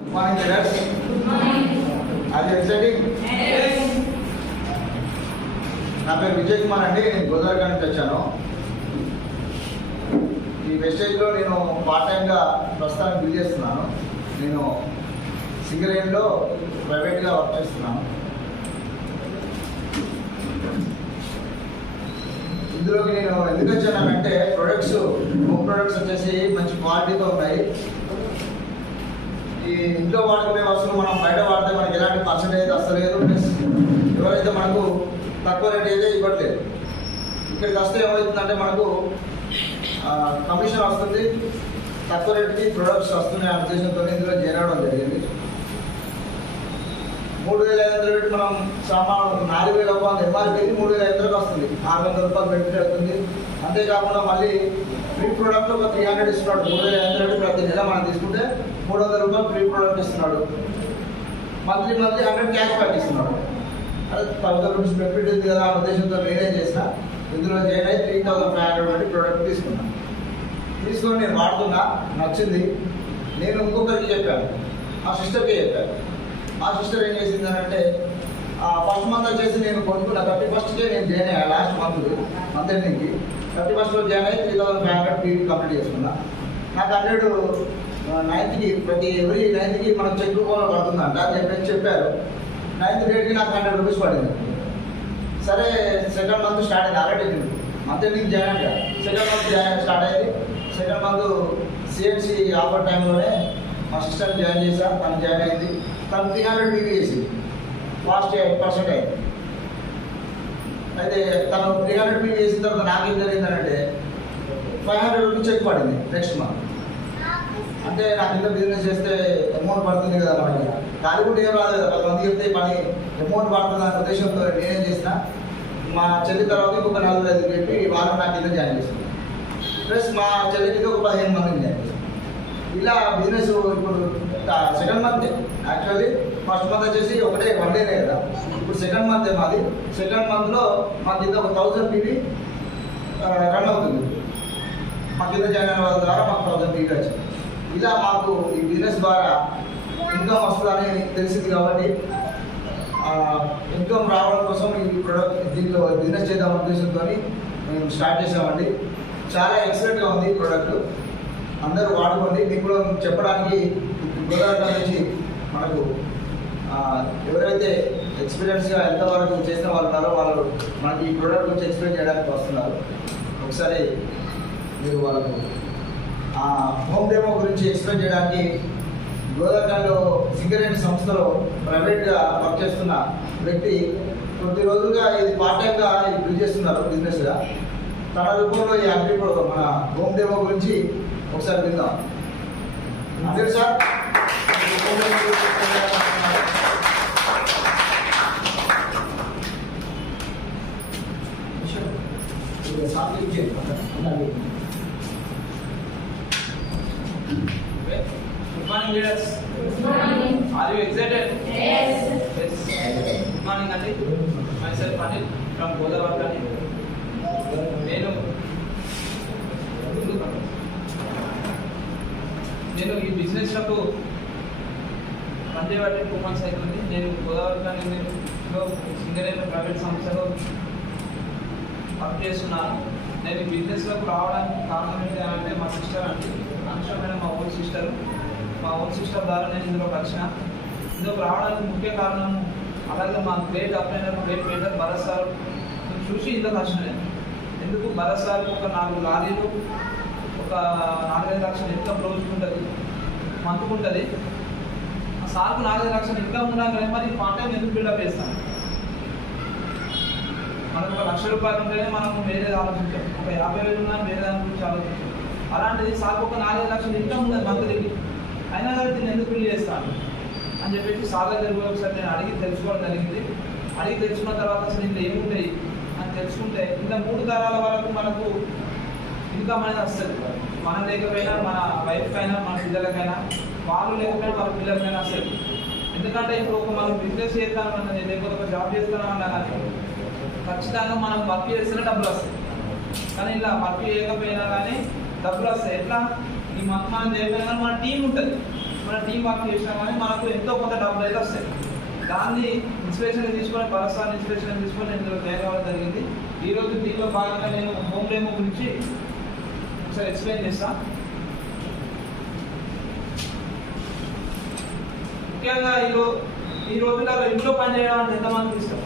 Good morning, leaders. Good morning. Are you excited? Yes. నా పేరు విజయ్ కుమార్ అండి. నేను గోదావరి నుంచి వచ్చాను. ఈ వెస్టేజ్లో నేను పార్ట్ టైంగా ప్రస్తుతానికి బిల్ చేస్తున్నాను. నేను సింగరేణిలో ప్రైవేట్గా వర్క్ చేస్తున్నాను. ఇందులోకి నేను ఎందుకు వచ్చానంటే ప్రొడక్ట్స్ హోమ్ ప్రొడక్ట్స్ వచ్చేసి మంచి క్వాలిటీతో ఉన్నాయి. ఈ ఇంట్లో వాడుకునే వస్తువులు మనం బయట వాడితే మనకి ఎలాంటి పర్సెంటేజ్ వస్తలేదు. ప్లస్ ఎవరైతే మనకు తక్కువ రేట్ అయితే ఇవ్వట్లేదు. ఇక్కడికి వస్తే ఏమవుతుందంటే మనకు కమిషన్ వస్తుంది, తక్కువ రేట్కి ప్రొడక్ట్స్ వస్తున్నాయి అనే ఉద్దేశంతో ఇందులో చేరడం జరిగింది. 3,500 పెట్టి మనం సామాన్ 4,000 ఎంఆర్పీకి 3,500 వస్తుంది. 600 రూపాయలు పెట్టి వెళ్తుంది. అంతేకాకుండా మళ్ళీ ఫ్రీ ప్రోడక్ట్ ఒక 300 ఇస్తున్నాడు. 3,500 ప్రతి నెల మనం తీసుకుంటే 300 రూపాయలు ఫ్రీ ప్రోడక్ట్ ఇస్తున్నాడు. మంత్లీ 100 క్యాష్ బ్యాక్ ఇస్తున్నాడు. అది 1,000 రూపీస్ బెనిఫిట్ ఉంది కదా అనే ఉద్దేశంతో నేనేం చేసిన ఇందులో జాయిన్ అయ్యి 3,500 పెట్టి ప్రోడక్ట్ తీసుకున్నాను. తీసుకొని నేను వాడుతున్నా, నచ్చింది. నేను ఇంకొకరికి చెప్పాను, ఆ సిస్టర్కి చెప్పాను. ఆ సిస్టర్ ఏం చేసిందనంటే ఫస్ట్ మంత్ వచ్చేసి నేను కొనుక్కున్న 31st నేను జాయిన్ అయ్యా. లాస్ట్ మంత్ ఎండింగ్కి 31st జాయిన్ అయ్యి 3,500 పీడీ కంప్లీట్ చేసుకున్నా. నాకు 100 9th ప్రతి ఎవ్రీ 9th మనకు చెక్ రూపంలో పడుతుందంట అని చెప్పారు. 9th డేట్కి నాకు 100 రూపీస్ పడింది. సరే సెకండ్ మంత్ స్టార్ట్ అయింది. ఆల్రెడీ మంత్ ఎండింగ్ జాయిన్ అయ్యా. సెకండ్ మంత్ స్టార్ట్ అయింది. సెకండ్ మంత్ సిఎన్సి ఆఫర్ టైంలోనే మా సిస్టర్ జాయిన్ చేశా. తను జాయిన్ అయింది. తను 300 పీవీ చేసింది. ఫాస్ట్ 8% అయింది. అయితే తను 300 పీవీ చేసిన తర్వాత నాకేం జరిగిందంటే 500 రూపీస్ చెక్ పడింది నెక్స్ట్ మంత్. అంటే నాకు ఇంత బిజినెస్ చేస్తే అమౌంట్ పడుతుంది కదా మనకి. దాని కూడా ఏం రాలేదు కదా, 10 మంది చెప్తే పని అమౌంట్ పడుతుంది అనే ఉద్దేశంతో నేనేం చేసిన మా చెల్లి తర్వాత ఇంకొక 4-5 చెప్పి వాళ్ళు నాకు కింద జాయిన్ చేసింది. ప్లస్ మా చెల్లికి ఒక 15 మందిని జాయిన్ చేసింది. ఇలా బిజినెస్ ఇప్పుడు second month actually first month వచ్చేసి ఒకటే 1 డేనే కదా. ఇప్పుడు సెకండ్ మంత్ మాది. సెకండ్ మంత్లో మా కింద ఒక 1000 పీవీ రన్ అవుతుంది. మా కింద జాయిన్ అయిన వాళ్ళ ద్వారా మాకు 1000 పీవీ వచ్చింది. ఇలా మాకు ఈ బిజినెస్ ద్వారా ఇన్కమ్ వస్తుందని తెలిసింది కాబట్టి ఇన్కమ్ రావడం కోసం ఈ ప్రొడక్ట్ దీంట్లో బిజినెస్ చేద్దాం ఉద్దేశంతో మేము స్టార్ట్ చేసామండి. చాలా ఎక్సలెంట్గా ఉంది ఈ ప్రోడక్ట్. అందరూ వాడుకోండి. మీకు కూడా చెప్పడానికి గోదావరి నుంచి మనకు ఎవరైతే ఎక్స్పీరియన్స్గా ఎంతవరకు చేసిన వాళ్ళు ఉన్నారో వాళ్ళు మనకి ఈ ప్రోడక్ట్ గురించి ఎక్స్ప్లెయిన్ చేయడానికి వస్తున్నారు. ఒకసారి మీరు వాళ్ళకు హోమ్ డెమో గురించి ఎక్స్ప్లెయిన్ చేయడానికి గోదావరిలో సింగరేణి సంస్థలో ప్రైవేట్గా వర్క్ చేస్తున్న వ్యక్తి కొద్ది రోజులుగా ఇది పార్ట్ టైంగా బిల్డ్ చేస్తున్నారు బిజినెస్గా. తన రూపంలో ఈ అగ్రి మన హోమ్ డెమో గురించి ఒకసారి విందాం. అదే sir Good morning, leaders. Good morning. Are you excited? Yes. Yes. Good morning, Andi. Myself, Anil, from Godavari. నేను ఈ బిజినెస్లకు పనిచేయబట్టి 2 months అవుతుంది. నేను గోదావరిలో సింగరేణి ప్రైవేట్ సంస్థలో వర్క్ చేస్తున్నాను. నేను ఈ బిజినెస్లోకి రావడానికి కారణం ఏంటంటే మా సిస్టర్ అండి, అనుషమైన మా ఓన్ సిస్టర్ ద్వారా నేను ఇందులోకి వచ్చిన. ఇందులోకి రావడానికి ముఖ్య కారణం అలాగే మా గ్రేట్ అప్లైనర్ గ్రేట్ లీడర్ భరత్ సార్ చూసి ఇందులోకి వచ్చిన. ఎందుకు భరత్ సార్కి ఒక 4 లారీలు ఒక 4-5 లక్షల ఇన్కమ్ రోజుకు ఉంటుంది, మంత్కు ఉంటుంది. ఆ సార్కు 4-5 లక్షల ఇన్కమ్ ఉండాలి. మరి పార్ట్ టైం ఎందుకు బిల్డప్ చేస్తాను? మనకు ఒక 1,00,000 రూపాయలు ఉంటేనే మనం వేరేది ఆలోచించాం. ఒక 50,000 ఉన్నా వేరే దాని గురించి ఆలోచించాం. అలాంటిది సార్కు ఒక 4-5 లక్షల ఇన్కమ్ ఉన్నది మంత్లీకి, అయినా కానీ నేను ఎందుకు బిల్డ్ చేస్తాను అని చెప్పేసి సార్ దగ్గర ఒకసారి నేను అడిగి తెలుసుకోవడం జరిగింది. అడిగి తెలుసుకున్న తర్వాత అసలు ఇంట్లో ఏముంటాయి అని తెలుసుకుంటే ఇంకా 3 తరాల వరకు మనకు ఇన్కమ్ అనేది వస్తుంది. మనం లేకపోయినా మన వైఫ్కైనా మన పిల్లలకైనా, వాళ్ళు లేకపోయినా వాళ్ళ పిల్లలకైనా వస్తుంది. ఎందుకంటే ఇప్పుడు ఒక మనం బిజినెస్ చేస్తామన్నది లేకపోతే ఒక జాబ్ చేస్తామన్నా కానీ ఖచ్చితంగా మనం వర్క్ చేస్తేనే డబ్బులు వస్తాయి. కానీ ఇలా వర్క్ చేయకపోయినా కానీ డబ్బులు వస్తాయి. ఎట్లా ఈ మంత్ మనం చేయకపోయినా మన టీం ఉంటుంది. మన టీం వర్క్ చేసినా కానీ మనకు ఎంతో కొంత డబ్బులు అయితే వస్తాయి. దాన్ని ఇన్స్పిరేషన్ తీసుకొని పరస్థాన్ని ఇన్స్పిరేషన్ తీసుకొని నేను ఇందులో జాయిన్ అవ్వడం జరిగింది. ఈరోజు దీనిలో భాగంగా నేను హోమ్ డెమో గురించి ఒకసారి ఎక్స్ప్లెయిన్ చేస్తాను. ముఖ్యంగా ఈ రోజుల్లో ఇంట్లో పని చేయడం అంటే ఎంతమందికి ఇష్టం?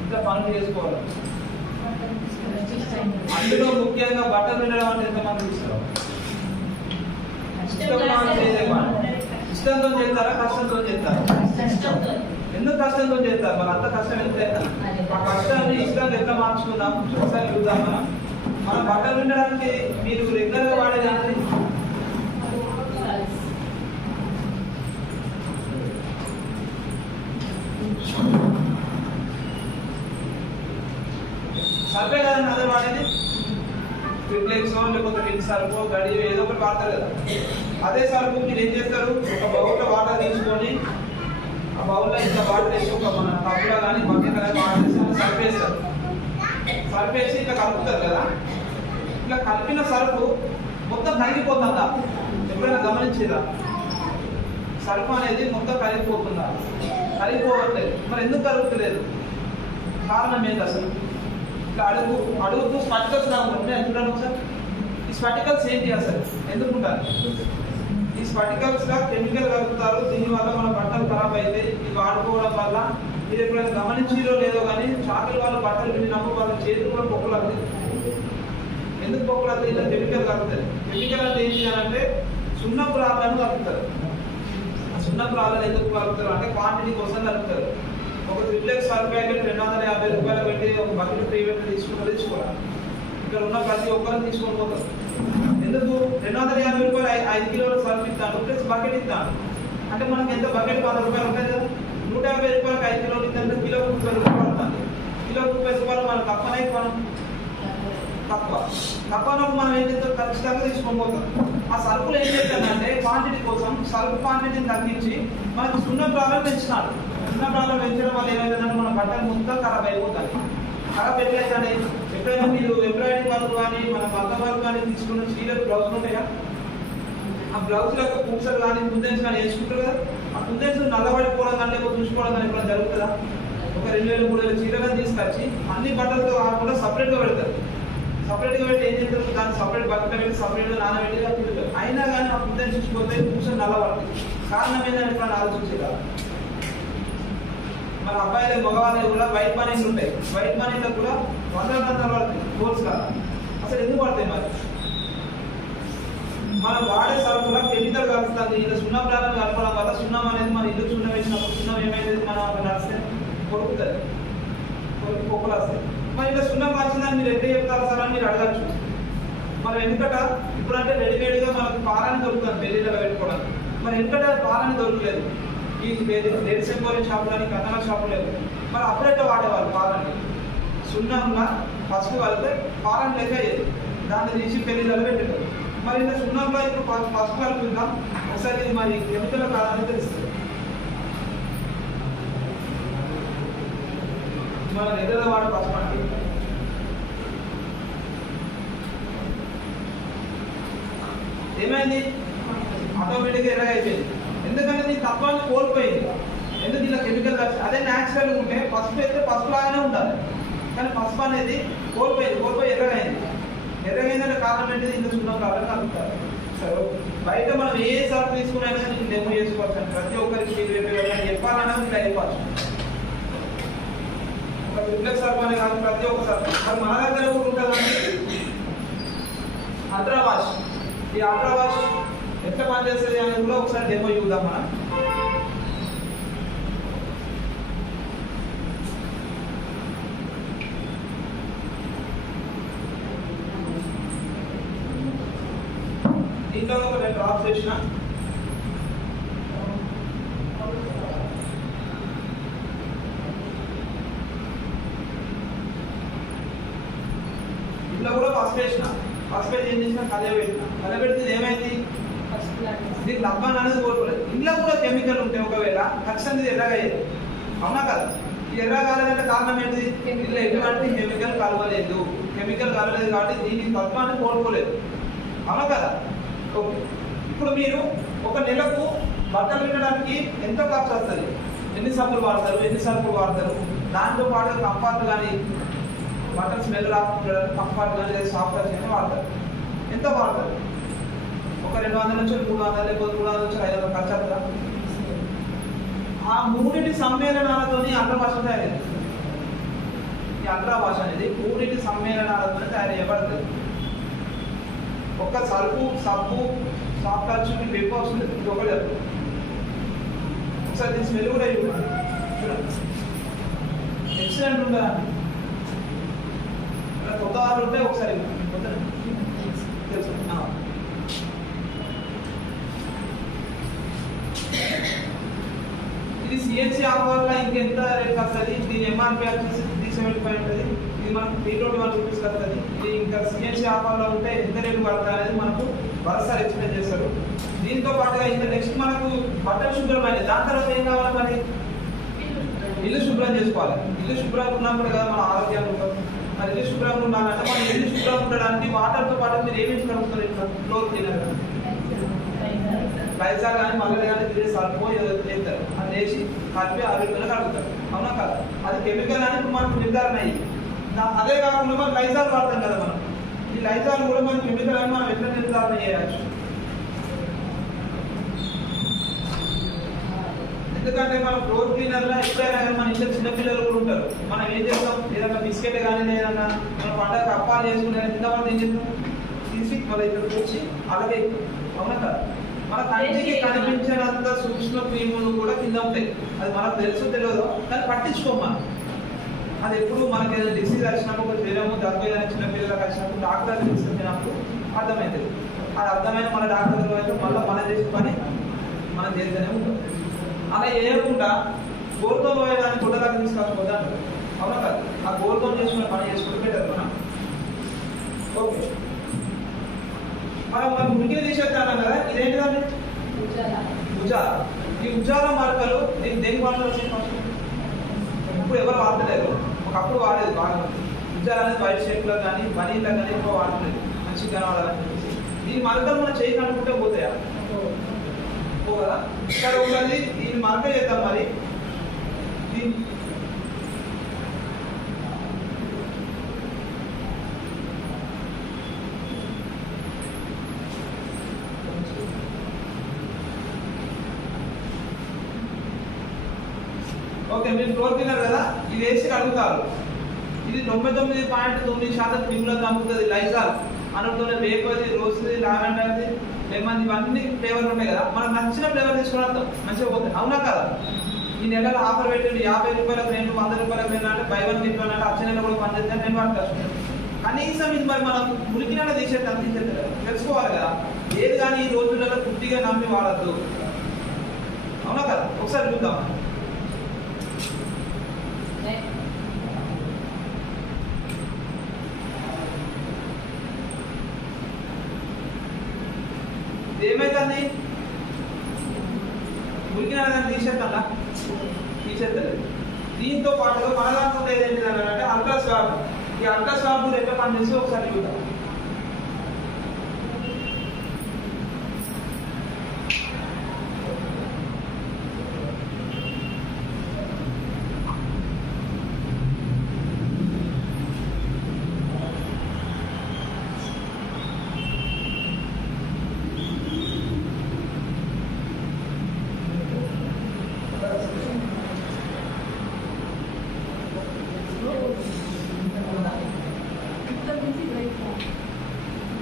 ఇంట్లో పనులు చేసుకోవాలి. అందులో ముఖ్యంగా బట్టలు వినడం అంటే ఎంతమందికి ఇష్టం? ఇష్టంతో చేస్తారా కష్టంతో చేస్తారా? ఎందుకు కష్టంతో చేస్తారు? మన అంత కష్టం ఎంత? ఆ కష్టాన్ని ఇష్టంగా ఎట్లా మార్చుకుందాం ఒకసారి చూద్దాం. మన బట్టలు వినడానికి మీరు రెగ్యులర్గా వాడేదాన్ని సర్ఫే కదండి అదే వాడేది. ట్రిప్లెక్స్ లేకపోతే విన్ సర్ఫ్ గడి ఏదో ఒకటి వాడతారు కదా. అదే సర్ఫ్ మీరు ఏం చేస్తారు? ఒక బౌల్లో వాటర్ తీసుకొని ఆ బౌల్లో ఇంత వాటర్ వేసి ఒక మన కప్పులో కానీ బకెట్లో కానీ వాటర్ వేసి సర్ఫ్ వేస్తారు. సర్ఫ్ వేసి ఇట్లా కలుపుతారు కదా. ఇట్లా కలిపిన సర్ఫ్ మొత్తం కరిగిపోతుందా? ఎప్పుడైనా గమనించేదా? సర్ఫ్ అనేది మొత్తం కరిగిపోతుందా? కరిగిపోవట్లేదు. మరి ఎందుకు కరుగుతలేదు? కారణం ఏంటి అసలు? ఇట్లా అడుగుతూ స్పాటికల్స్ లా ఉంటాయి. చూడండి ఒకసారి. ఈ స్పాటికల్స్ ఏంటి అసలు? ఎందుకు ఉంటారు? ఈ స్పాటికల్స్ గా కెమికల్ కలుపుతారు. దీనివల్ల మన బట్టలు ఖరాబ్ అయితే ఇది వాడుకోవడం వల్ల మీరు ఎప్పుడైనా గమనించిరో లేదో కానీ చాకలి వాళ్ళు బట్టలు విడినప్పుడు వాళ్ళ చేతులు కూడా పొక్కులు అవుతాయి. ఎందుకు పొక్కులు అవుతాయి? ఇలా కెమికల్ కలుపుతారు. కెమికల్ అంటే ఏంటి అంటే సున్నపు రాళ్ళను కలుపుతారు. ఆ సున్నపు రాళ్ళను ఎందుకు కలుపుతారు అంటే క్వాంటిటీ కోసం కలుపుతారు. ఒక ట్రిప్లెక్స్ సర్ఫ్ ప్యాకెట్ 250 రూపాయలు పెట్టి ఒక బకెట్ ఫ్రీ పెట్టి తీసుకోవాలి. ఇక్కడ ఉన్న ప్రతి ఒక్కరు తీసుకొని పోతారు. ఎందుకు? 250 రూపాయలు 5 కిలోల సర్ఫ్ ఇస్తాను ప్లస్ బకెట్ ఇస్తాను అంటే మనకి ఎంత బకెట్ 100 రూపాయలు ఉంటాయి కదా. 150 రూపాయలకు 5 కిలోలు ఇద్దంటే కిలోకి 30 రూపాయలు పడుతుంది. కిలోకి 30 రూపాయలు మనం తక్కువనైతే మనం తక్కువనప్పుడు మనం ఏం చేస్తాం? ఖచ్చితంగా తీసుకొని పోతాం. ఆ సరుకులు ఏం చేస్తానంటే క్వాంటిటీ కోసం సరుకు క్వాంటిటీని తగ్గించి మనకు సున్న ప్రాబ్లం పెంచినాడు. సున్న ప్రాబ్లం పెంచడం వల్ల ఏమైందంటే మన బట్టలు మొత్తం ఖరాబ్ అయిపోతాయి. ఖరాబ్ ఎట్లయితే ఎప్పుడైనా మీరు ఎంబ్రాయిడరీ వర్క్ కానీ మన మగ్గ వర్క్ కానీ తీసుకున్న చీరలు బ్లౌజులు ఉంటాయా? ఆ బ్లౌజ్ యొక్క పూసలు కానీ కుందెన్స్ కానీ వేసుకుంటారు కదా. ఆ కుందెన్స్ నల్లబడిపోవడం కానీ లేకపోతే చూసుకోవడం కానీ ఎప్పుడైనా జరుగుతుందా? ఒక 2000 3000 చీరలను తీసుకొచ్చి అన్ని బట్టలతో కాకుండా సపరేట్గా పెడతారు. సపరేట్గా పెట్టి ఏం చేస్తారు? దాన్ని సపరేట్ బకెట్ పెట్టి సపరేట్గా నానబెట్టి తిరుగుతారు. అయినా కానీ ఆ కుందెన్స్ చూసిపోతే పూసలు నల్లబడుతుంది. కారణం ఏంటని ఎప్పుడైనా ఆలోచించేదా? మన అబ్బాయిలు మగవాళ్ళు కూడా వైట్ మనీలు ఉంటాయి. వైట్ మనీలో కూడా 100 పడుతుంది కోర్స్ కదా. అసలు ఎందుకు పడతాయి? మరి మనం వాడే సరుకులో కెమికల్ కలుస్తుంది. ఇలా సున్నం ప్రాణాలు కలపడం వల్ల సున్నం అనేది మన ఇల్లు సున్నం వేసినప్పుడు సున్నం ఏమైతే మనం నడిస్తే కొడుకుతుంది, పొక్కులు వస్తాయి. మరి ఇలా సున్నం మార్చిందని మీరు ఎట్లా చెప్తారు సార్ అని మీరు అడగచ్చు. మనం ఎందుకట ఇప్పుడంటే రెడీమేడ్గా మనకు పారాన్ని దొరుకుతుంది పెళ్ళిళ్ళలో పెట్టుకోవడానికి. మరి ఎందుకంటే పారాన్ని దొరకలేదు. ఈ లేడీస్ ఎంపోరియం షాపు కానీ కన్నడ షాపు లేదు. మరి అప్పుడైతే వాడేవాళ్ళు పారాన్ని. సున్నంగా పసుపు కలిపితే పారాన్ని లెక్క అయ్యేది. దాన్ని తీసి పెళ్ళిళ్ళలో పెట్టేవారు. మరి ఇలా సున్నంలో ఇప్పుడు పసుపు కలుపుకుందాం ఒకసారి. ఇది మరి కెమికల్ కాదని తెలుస్తుంది. మన ఎదురు వాడే పసుపు అంటే ఏమైంది? ఆటోమేటిక్గా ఎర్రగా అయిపోయింది. ఎందుకంటే నీ తత్వాన్ని కోల్పోయింది. ఎందుకు? ఇలా కెమికల్ కలిసి అదే న్యాచురల్గా ఉంటే పసుపు అయితే పసుపు లాగానే ఉండాలి. కానీ పసుపు అనేది కోల్పోయి ఎర్రగైంది. ఎర్రగైందంటే కారణం ఏంటిది? ఇంత సున్నం కావాలని కలుపుతారు. సరే, బయట మనం ఏ సరుకు తీసుకున్నా నీకు డెమో చేసుకోవచ్చు అని ప్రతి ఒక్కరికి చెప్పాలన్నా ఇట్లా చెప్పచ్చు. ఒక ట్రిప్లెక్స్ సరుకు అనే కాదు, ప్రతి ఒక్క సరుకు అది మన దగ్గర కూడా ఉంటుందండి. Ultra wash. ఈ అల్ట్రా వాష్ ఎట్లా పనిచేస్తుంది అనేది కూడా ఒకసారి డెమో చూద్దాం మనం. దీంట్లో ఒక 2 డ్రాప్స్ వేసిన ఇంట్లో కూడా పసుపు వేసిన. పసుపు వేసి ఏం చేసిన? కలబెడితే ఏమైంది? దీనికి లబ్బాన్ అనేది కోరుకోలేదు. ఇంట్లో కూడా కెమికల్ ఉంటే ఒకవేళ ఖచ్చితంగా ఇది ఎర్రగా అయ్యేది. అవునా కదా? ఇది ఎర్రగా కాలేదంటే కారణం ఏంటిది? ఇంట్లో ఎటువంటి కెమికల్ కలవలేదు. కెమికల్ కలవలేదు కాబట్టి దీని తత్వాన్ని కోరుకోలేదు. అవునా కదా? ఓకే. ఇప్పుడు మీరు ఒక నెలకు బట్టలు వినడానికి ఎంత ఖర్చు వస్తుంది, ఎన్ని సబ్బులు వాడతారు, ఎన్ని సరుకులు వాడతారు, దాంతో పాటు కంఫర్ట్ కానీ బట్టలు స్మెల్ రాకుండా కంఫర్ట్ కానీ లేదా సాఫ్ట్వేర్ కానీ వాడతారు. ఎంత వాడతారు? ఒక 200 నుంచి 300, లేకపోతే 300 నుంచి 500 ఖర్చు అవుతుందా? ఆ మూడింటి సమ్మేళనాలతో అగ్ర భాష తయారైంది. ఈ అగ్ర భాష అనేది మూడింటి సమ్మేళనాలతో తయారు చేయబడుతుంది. ఒక్క సరుకు, సబ్బు, సాఫ్ట్ టచ్, వెబ్ వస్తుంది, ఇది ఒకటి చెప్తుంది. ఒకసారి దీని స్మెల్ కూడా చూడండి, ఎక్సలెంట్ ఉంటుందండి. కొత్త వాళ్ళు ఉంటే ఒకసారి తెలుసు. ఇది సిహెచ్సి ఆఫర్ వల్ల ఇంకెంత రేట్ వస్తుంది? దీని ఎంఆర్పీ వచ్చేసి 375 ఉంటుంది. ఇది మనకు 321 రూపీస్ వస్తుంది. ఇది ఇంకా సిహెచ్సి ఆఫర్లో ఉంటే ఎంత రేటు పడుతుంది అనేది మనకు వరుసగా ఎక్స్ప్లెయిన్ చేస్తారు. దీంతో పాటుగా ఇంకా నెక్స్ట్ మనకు బట్టలు శుభ్రమైనది. దాని తర్వాత ఏం కావాలి? మరి ఇల్లు శుభ్రం చేసుకోవాలి. ఇల్లు శుభ్రంగా ఉన్నప్పుడు కదా మన ఆరోగ్యాలు ఉంటుంది. మరి ఇల్లు శుభ్రంగా ఉండాలంటే మన ఇల్లు శుభ్రంగా ఉండడానికి వాటర్తో పాటు మీరు ఏమేమి కలుపుతారు? ఇట్లా ఫ్లోర్ క్లీనర్ లైజాల్ కానీ మళ్ళీ కానీ తిరిగి సర్పో చేస్తారు. అది వేసి కలిపి 6 గంటలకు కడుగుతారు. అవునా కదా? అది కెమికల్ అని ఇప్పుడు మనకు నిర్ధారణ అయ్యి. అదే కాకుండా మనం లైజాల్ వాడతాం కదా. మనం ఈ లైజాల్ కూడా మనం కెమికల్ అని మనం ఎట్లా నిర్ధారణ చేయవచ్చు? ఎందుకంటే మన ఫ్లోర్ క్లీనర్లో ఎప్పుడైనా కానీ మన ఇంట్లో చిన్నపిల్లలు కూడా ఉంటారు. మనం ఏం చేస్తాం? ఏదైనా బిస్కెట్ కానీ ఏదన్నా మన పంటకు అప్పాలు చేసుకుంటే ఇంతమంది ఏం చేస్తాం? తీసి మళ్ళీ ఇక్కడ కూర్చి అలాగే. అవునా కదా? మన కంటికి కనిపించినంత సూక్ష్మ క్రిములు కూడా కింద ఉంటాయి. అది మనకు తెలుసు తెలియదు, కానీ పట్టించుకోం మనం. అది ఎప్పుడు మనకి ఏదైనా డిసీజ్ వచ్చినప్పుడు, ఒక జ్వరము, దగ్గు ఏదైనా చిన్నపిల్లలకు వచ్చినప్పుడు డాక్టర్ తీసుకొచ్చినప్పుడు అర్థమవుతుంది. అది అర్థమైన మన డాక్టర్ దగ్గర అయితే మళ్ళీ మనం చేసే పని మనం చేస్తూనే ఉంటాం. అలా చేయకుండా గోల్తో పోయేదాన్ని గుడ్డ దగ్గర తీసుకొచ్చిపోతాం. అవునా కదా? ఆ గోల్తో చేసుకునే పని చేసుకుంటూ పెట్టారు మనం. ఓకే, మనం మురికి తీసేద్దాం కదా. ఇదేంటిదండి? ఉజాల. ఈ ఉజాల మార్కలు దేనికి వాడతారు? ఇప్పుడు ఎవరు వాడతలేరు, ఒకప్పుడు వాడేది బాగా. ఉజాల అనేది వైట్ షేప్లో కానీ బనీలో కానీ ఎక్కువ వాడలేదు, మంచిగా కనవాలని చెప్పేసి. దీని మార్కలు మనం చేయి కనుక్కుంటే పోతాయా? కదా. ఇక్కడ ఉన్నది దీన్ని మార్క చేద్దాం. మరి ఓకే, మీరు ఫ్లోర్ క్లీనర్ కదా, ఇది వేసి కడుగుతారు. ఇది 99.9% క్రిములను చంపుతుంది. లైజాల్ అనుకుంటే వేపది, రోజ్ది, లావెండర్ది, లెమన్, ఇవన్నీ ఫ్లేవర్లు ఉంటాయి కదా. మనకు నచ్చిన ఫ్లేవర్ తీసుకుని వస్తాం, మంచిగా పోతుంది. అవునా కదా? ఈ నెలలో ఆఫర్ పెట్టండి, 50 రూపాయలకు 2, 100 రూపాయలకు 2 అంటే బై 1 గిఫ్ట్ అంటే వచ్చే నెల కూడా పనిచేస్తే నేను వాడుతాను. కనీసం ఇది మరి మనం మురికినాడ తీసేద్దాం, తెలుసుకోవాలి కదా. ఏది కానీ ఈ రోజులలో పూర్తిగా నమ్మి వాడద్దు. అవునా కదా? ఒకసారి చూద్దాం. ఏమైందండి? మురికినాడని తీసేద్దా? తీసేద్దలేదు. దీంతో పాటుగా మన దాంట్లో ఏదేంటి అంటే అల్ట్రాస్వాబ్. ఈ అల్ట్రాస్వాబ్ కూడా ఎట్లా పనిచేసి ఒకసారి చూద్దాం.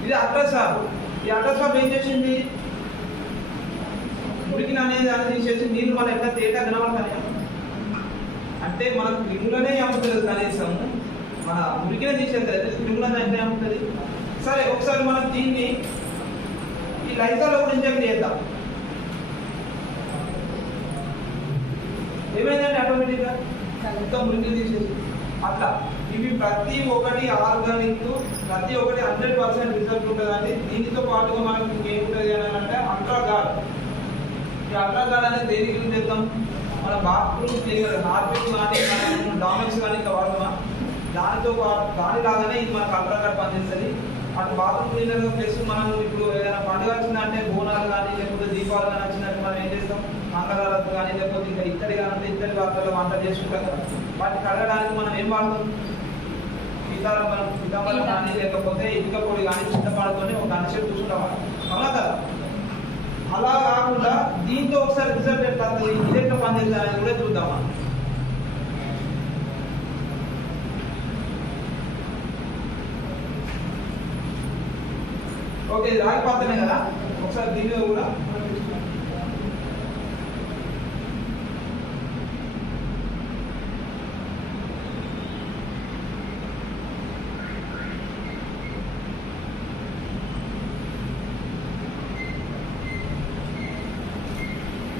ఇది అల్ట్రాస్వాబ్. ఈ అల్ట్రాస్వాబ్ ఏం చేసింది? మురికిని అనేది అని తీసేసి నీళ్ళు మన ఎట్లా తేటా కనబడతాయి. అంటే మనకు క్రిములనే అమ్ముతుంది కనీసం, మన మురికినే తీసేది క్రిములని అంటే అమ్ముతుంది. సరే, ఒకసారి మనం దీన్ని ఈ లైజాలో కూడా ఇంజెక్ట్ చేద్దాం. ఏమైందండి? ఆటోమేటిక్గా మొత్తం మురికిని తీసేసి అట్లా. ఇవి ప్రతి ఒక్కటి ఆర్గానిక్, ప్రతి ఒక్కటి 100% రిజల్ట్ ఉంటుందండి. దీనితో పాటుగా మనకు ఇంకేముంటుంది అని అంటే అల్ట్రాగార్డ్. ఈ అల్ట్రాగార్డ్ అనేది దేనికి యూజ్ చేద్దాం? మన బాత్రూమ్ క్లీనర్, హార్పిక్ కానీ మనం డామెక్స్ కానీ ఇంకా వాడతామా? దానితో దానిలాగానే ఇది మనకు అల్ట్రాగార్డ్ పనిచేస్తుంది. అటు బాత్రూమ్ క్లీనర్ ప్లస్ మనం ఇప్పుడు ఏదైనా పండుగ వచ్చిందంటే బోనాలు కానీ లేకపోతే దీపాలు కానీ వచ్చినట్టు మనం ఏం చేస్తాం, మంగళారతి కానీ లేకపోతే ఇంకా ఇత్తడి కానీ ఇత్తడి వాటిలో వంట చేసుకుంటాం కదా, వాటిని కడగడానికి మనం ఏం వాడతాం, సీతాఫలం కానీ లేకపోతే ఇటుక పొడి కానీ చింతపండుతోనే ఒక అనిసేపు చూసుకుంటాం, అవునా కదా. అలా కాకుండా దీంతో ఒకసారి రిజల్ట్ ఎట్లా ఇది ఎట్లా పనిచేస్తారని కూడా చూద్దామా. ఓకే, ఇది రాగి పాత్రనే కదా, ఒకసారి దీనిలో కూడా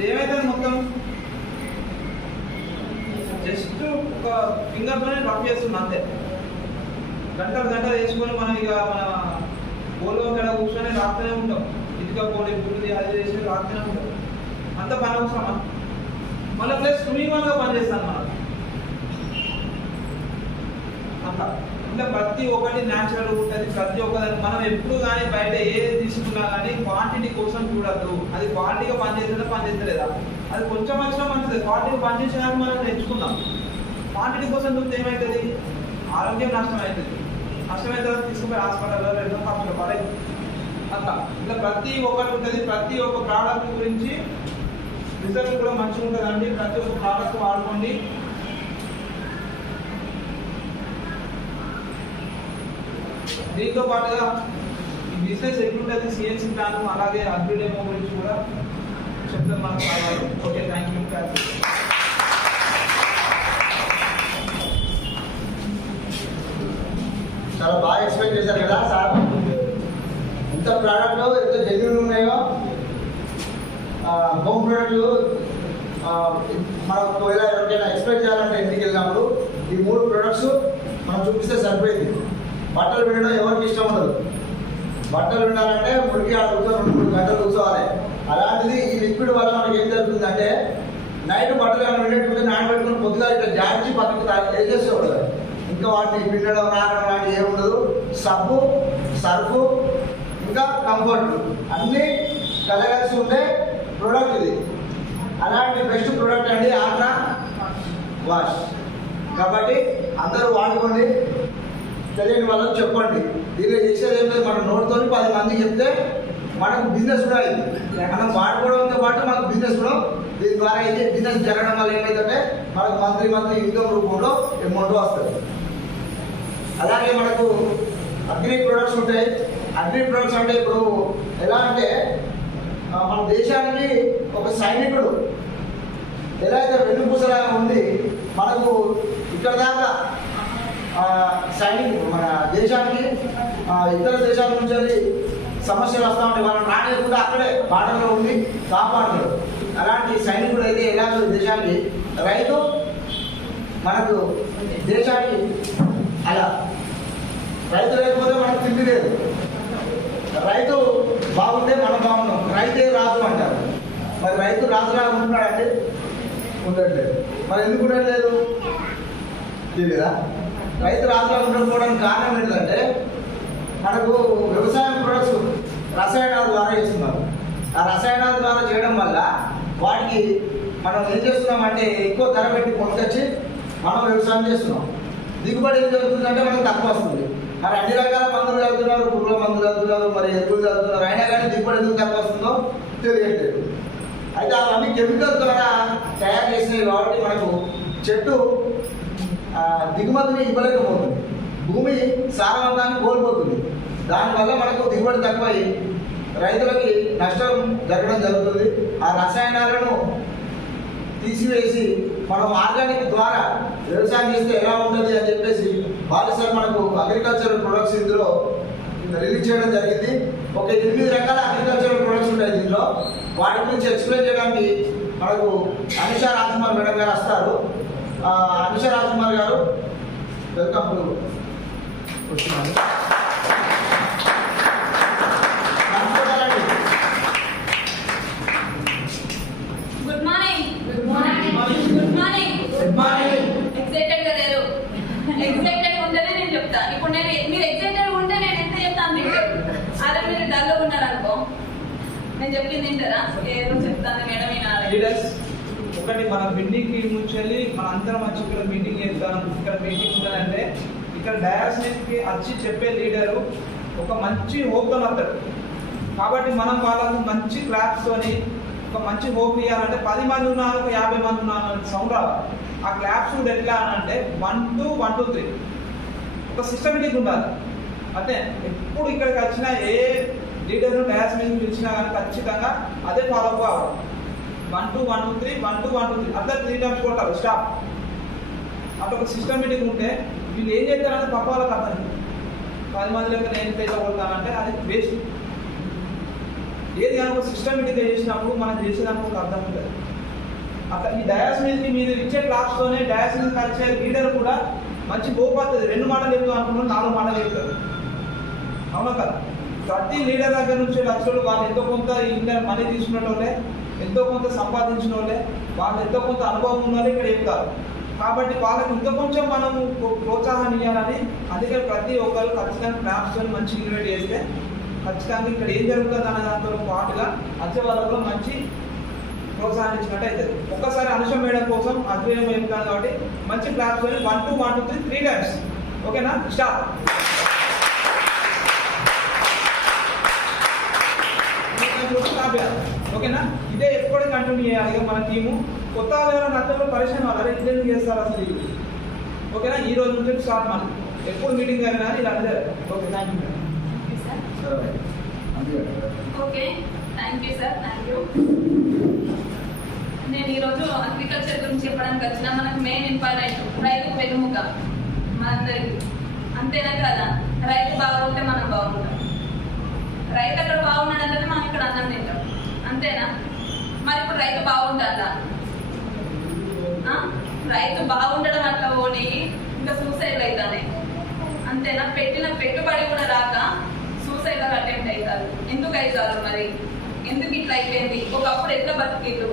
ఏమైతే మొత్తం జస్ట్ ఒక ఫింగర్తోనే రఫ్ చేస్తుంది అంతే. గంటలు వేసుకొని మనం ఇక మన బోల్లో కడ కూర్చొని రాస్తూనే ఉంటాం, ఇటుక పొడి గుడి అది చేసి రాస్తూనే ఉంటాం, అంత పని అవసరమా. మళ్ళీ ప్లస్ సుమీమంగా పనిచేస్తాను మనం అంతా. అంటే ప్రతి ఒక్కటి న్యాచురల్ ఉంటుంది, ప్రతి ఒక్కదాన్ని మనం ఎప్పుడు కానీ బయట ఏది తీసుకున్నా కానీ క్వాంటిటీ కోసం చూడద్దు, అది క్వాలిటీగా పనిచేస్తలేదా, అది కొంచెం వచ్చినా మంచిది, క్వాలిటీగా పనిచేసేదాన్ని మనం నేర్చుకుందాం. క్వాంటిటీ కోసం చూస్తే ఏమవుతుంది, ఆరోగ్యం నష్టం అవుతుంది, నష్టమైన తర్వాత తీసుకుపోయి హాస్పిటల్లో రెండో హాస్పిటల్ పడేది అట్లా. ఇట్లా ప్రతి ఒక్కటి ఉంటుంది, ప్రతి ఒక్క ప్రోడక్ట్ గురించి రిజల్ట్ కూడా మంచిగా ఉంటుందండి. ప్రతి ఒక్క ప్రోడక్ట్ వాడుకోండి. దీంతో పాటుగా ఈ బిజినెస్ ఎట్లుంటుంది, సిఎన్సి ప్లాన్ అలాగే అగ్రి డెమో గురించి కూడా చెప్తాను మనకు కావాలి. Okay, thank you. చాలా బాగా ఎక్స్ప్లెయిన్ చేశారు కదా సార్. ఎంత ప్రోడక్ట్లు ఎంత జెన్యూన్ ఉన్నాయో, హోమ్ ప్రోడక్ట్లు మనం ఒకవేళ ఎవరికైనా ఎక్స్ప్లెయిన్ చేయాలంటే ఇంటికి వెళ్ళినప్పుడు ఈ 3 ప్రొడక్ట్స్ మనం చూపిస్తే సరిపోయింది. బట్టలు వినడం ఎవరికి ఇష్టం ఉండదు. బట్టలు వినాలంటే మురికి ఆడ కూర్చొని 2-3 గంటలు కూర్చోవాలి. అలాంటిది ఈ లిక్విడ్ వల్ల మనకి ఏం జరుగుతుందంటే నైట్ బట్టలు ఏమైనా వినేట్టుకుంటే నానబెట్టుకుని పొద్దుగా ఇట్లా జాడ్చి పక్కకు వేసేస్తే ఉండదు. ఇంకా వాటిని పిండడం రాకడం లాంటివి ఏముండదు. సబ్బు, సర్ఫు, ఇంకా కంఫర్ట్ అన్నీ కలగలిసి ఉండే ప్రోడక్ట్ ఇది. అలాంటి బెస్ట్ ప్రోడక్ట్ అండి ఆర్నా వాష్. కాబట్టి అందరూ వాడుకోండి, తెలియని వాళ్ళకి చెప్పండి. దీనిలో చేసేది ఏం లేదు, మన నోటితో 10 మందికి చెప్తే మనకు బిజినెస్ కూడా అయింది. మనం వాడుకోవడంతో పాటు మనకు బిజినెస్ కూడా దీని ద్వారా అయితే బిజినెస్ జరగడం వల్ల ఏమైందంటే మనకు మంత్లీ ఇన్కమ్ రూపంలో అమౌంట్ వస్తుంది. అలాగే మనకు అగ్రి ప్రొడక్ట్స్ ఉంటాయి. అగ్రి ప్రొడక్ట్స్ అంటే ఇప్పుడు ఎలా అంటే మన దేశానికి ఒక సైనికుడు ఎలా అయితే వెన్నుపూసలాగా ఉంది, మనకు ఇక్కడ దాకా సైనికుడు మన దేశానికి ఇతర దేశాల నుంచి సమస్యలు వస్తూ ఉంటాయి, వాళ్ళని రానియకుండా అక్కడే బార్డర్లో ఉండి కాపాడుతాడు. అలాంటి సైనికుడు అయితే ఎలా దేశానికి రైతు మనకు దేశానికి అలా. రైతు లేకపోతే మనకు తిండి లేదు. రైతు బాగుంటే మనం బాగున్నాం. రైతే రాజు అంటారు. మరి రైతు రాజులాగా ఉంటున్నాడంటే ఉండట్లేదు. మరి ఎందుకు ఉండట్లేదు తెలియదా? రైతు రాజులాగా ఉండకపోవడానికి కారణం ఏంటంటే మనకు వ్యవసాయం ప్రొడక్ట్స్ రసాయనాల ద్వారా చేస్తున్నారు. ఆ రసాయనాల ద్వారా చేయడం వల్ల వాటికి మనం ఏం చేస్తున్నామంటే ఎక్కువ ధర పెట్టి కొనుకొచ్చి మనం వ్యవసాయం చేస్తున్నాం. దిగుబడి ఏం జరుగుతుందంటే మనకు తక్కువ వస్తుంది. మరి అన్ని రకాల మందులు చదువుతున్నారు, పురుగుల మందులు చదువుతున్నారు, మరి ఎరువులు చదువుతున్నారు, అయినా కానీ దిగుబడి ఎందుకు తక్కువ వస్తుందో తెలియట్లేదు. అయితే అవన్నీ కెమికల్ ద్వారా తయారు చేసినవి కాబట్టి మనకు చెట్టు దిగుమతిని ఇవ్వలేకపోతుంది. భూమి సారవంతాన్ని కోల్పోతుంది. దానివల్ల మనకు దిగుబడి తక్కువై రైతులకి నష్టం జరగడం జరుగుతుంది. ఆ రసాయనాలను తీసివేసి మనం ఆర్గానిక్ ద్వారా వ్యవసాయం చేస్తే ఎలా ఉంటుంది అని చెప్పేసి బాలిసార్ మనకు అగ్రికల్చరల్ ప్రొడక్ట్స్ ఇందులో రిలీజ్ చేయడం జరిగింది. ఒక 8 రకాల అగ్రికల్చరల్ ప్రొడక్ట్స్ ఉంటాయి దీంట్లో. వాటి గురించి ఎక్స్ప్లెయిన్ చేయడానికి మనకు అనిషా రాజ్కుమార్ మేడం గారు వస్తారు. అనిషా రాజ్కుమార్ గారు వెల్కమ్ టు వచ్చినారు. Good morning. Good morning. Good morning. Good morning. Excited గా లేరు. ఎక్సైటెడ్ ఉంటేనే నేను చెప్తా. ఇప్పుడు మీరు ఎక్సైటెడ్ ఉంటే నేను ఎంత చెప్తాను మీకు? చెప్పింది తింటారా? ఏదో చెప్తాను మేడం వినాలి. లీడర్స్ ఒకటి మన బిల్డింగ్ కి నుంచి వెళ్ళి మన అందరం వచ్చి ఇక్కడ మీటింగ్ చేస్తాం. ఇక్కడ మీటింగ్ ఉంటుందంటే ఇక్కడ డయాస్నిక్ కి వచ్చి చెప్పే లీడరు ఒక మంచి హోప్తో వస్తాడు. కాబట్టి మనం వాళ్ళకు మంచి క్లాప్స్ తోని ఒక మంచి హోప్ ఇవ్వాలంటే 10 మంది ఉన్నారు 50 మంది ఉన్నారు అని సౌండ్ రావాలి. ఆ క్లాప్స్ కూడా ఎట్లా అంటే 1 2 1 2 3 ఒక సిస్టమేటిక్ ఉండాలి. అంటే ఎప్పుడు ఇక్కడికి వచ్చిన ఏ లీడర్ డయాస్ మీద పిలిచినా కానీ ఖచ్చితంగా అదే ఫాలో కావాలి. 1 2 1 2 3 1 2 1 2 3 అట్లా 3 టైమ్స్ కొట్టాలి స్టాప్. అట్లా ఒక సిస్టమేటిక్ ఉంటే వీళ్ళు ఏం చేస్తారంటే పక్క వాళ్ళకి అర్థం 10 మంది లెక్క నేను పేద కొడతానంటే అది వేస్ట్. ఏది కానీ ఒక సిస్టమేటిక్గా చేసినప్పుడు మనం చేసేదానికి ఒక అర్థం ఉంటుంది. అట్లా ఈ డయాస్ మీదకి మీరు ఇచ్చే క్లాస్తోనే డయాస్ మీద కలిసే లీడర్ కూడా మంచి గోపడుతుంది. 2 మాటలు చెప్తాం అనుకున్నాం 4 మాటలు చెప్తారు. అవునా కదా? ప్రతి లీడర్ దగ్గర నుంచి లక్షలు వాళ్ళు ఎంతో కొంత ఇండియా మనీ తీసుకున్న వాళ్ళే, ఎంతో కొంత సంపాదించిన వాళ్ళే, వాళ్ళు ఎంతో కొంత అనుభవం ఉన్న వాళ్ళే ఇక్కడ చెప్తారు. కాబట్టి వాళ్ళకి ఇంకా కొంచెం మనము ప్రోత్సాహం ఇవ్వాలని అందుకే ప్రతి ఒక్కరు ఖచ్చితంగా క్లాప్స్తో మంచి ఇన్వైట్ చేస్తే ఖచ్చితంగా ఇక్కడ ఏం జరుగుతుంది అనే దాంతో పాటుగా వచ్చే వాళ్ళకు మంచి ప్రోత్సాహం ఇచ్చినట్టు అవుతుంది. ఒక్కసారి అనుష మేడం కోసం అద్వైతం చెప్తాను కాబట్టి మంచి క్లాప్స్ 1 2 1 2 3 టైమ్స్. ఓకేనా? స్టార్ట్. ఓకేనా? ఇదే ఎప్పుడు కంటిన్యూ చేయాలి మన టీము. కొత్త ఎవరైనా నచ్చడం పరిశ్రమ అలాగే ఇదే చేస్తారు అసలు. ఓకేనా? ఈ రోజు నుంచి స్టార్ట్ మనం ఎప్పుడు మీటింగ్ అయినా ఇలా అదే. Okay, thank you. Okay, thank you sir, thank you. నేను ఈరోజు అగ్రికల్చర్ గురించి చెప్పడానికి వచ్చిన మనకు మెయిన్ ఇంపార్టెంట్ రైతు వెన్నుముక మనందరికీ. అంతేనా కదా? రైతు బాగుంటే మనం బాగుంటాం. రైతు అక్కడ బాగున్నాడంటే మనం ఇక్కడ అన్నం తింటాం. అంతేనా? మరి ఇప్పుడు రైతు బాగుంటుందా? రైతు బాగుండడం అట్లా పోనీ ఇంకా సూసైడ్ అవుతానే. అంతేనా? పెట్టిన పెట్టుబడి కూడా రాక సూసైడ్ అటెంప్ట్ అవుతారు. ఎందుకు అవుతారు? మరి ఎందుకు ఇట్లా అయిపోయింది? ఒకప్పుడు ఎట్లా బతికిళ్ళు,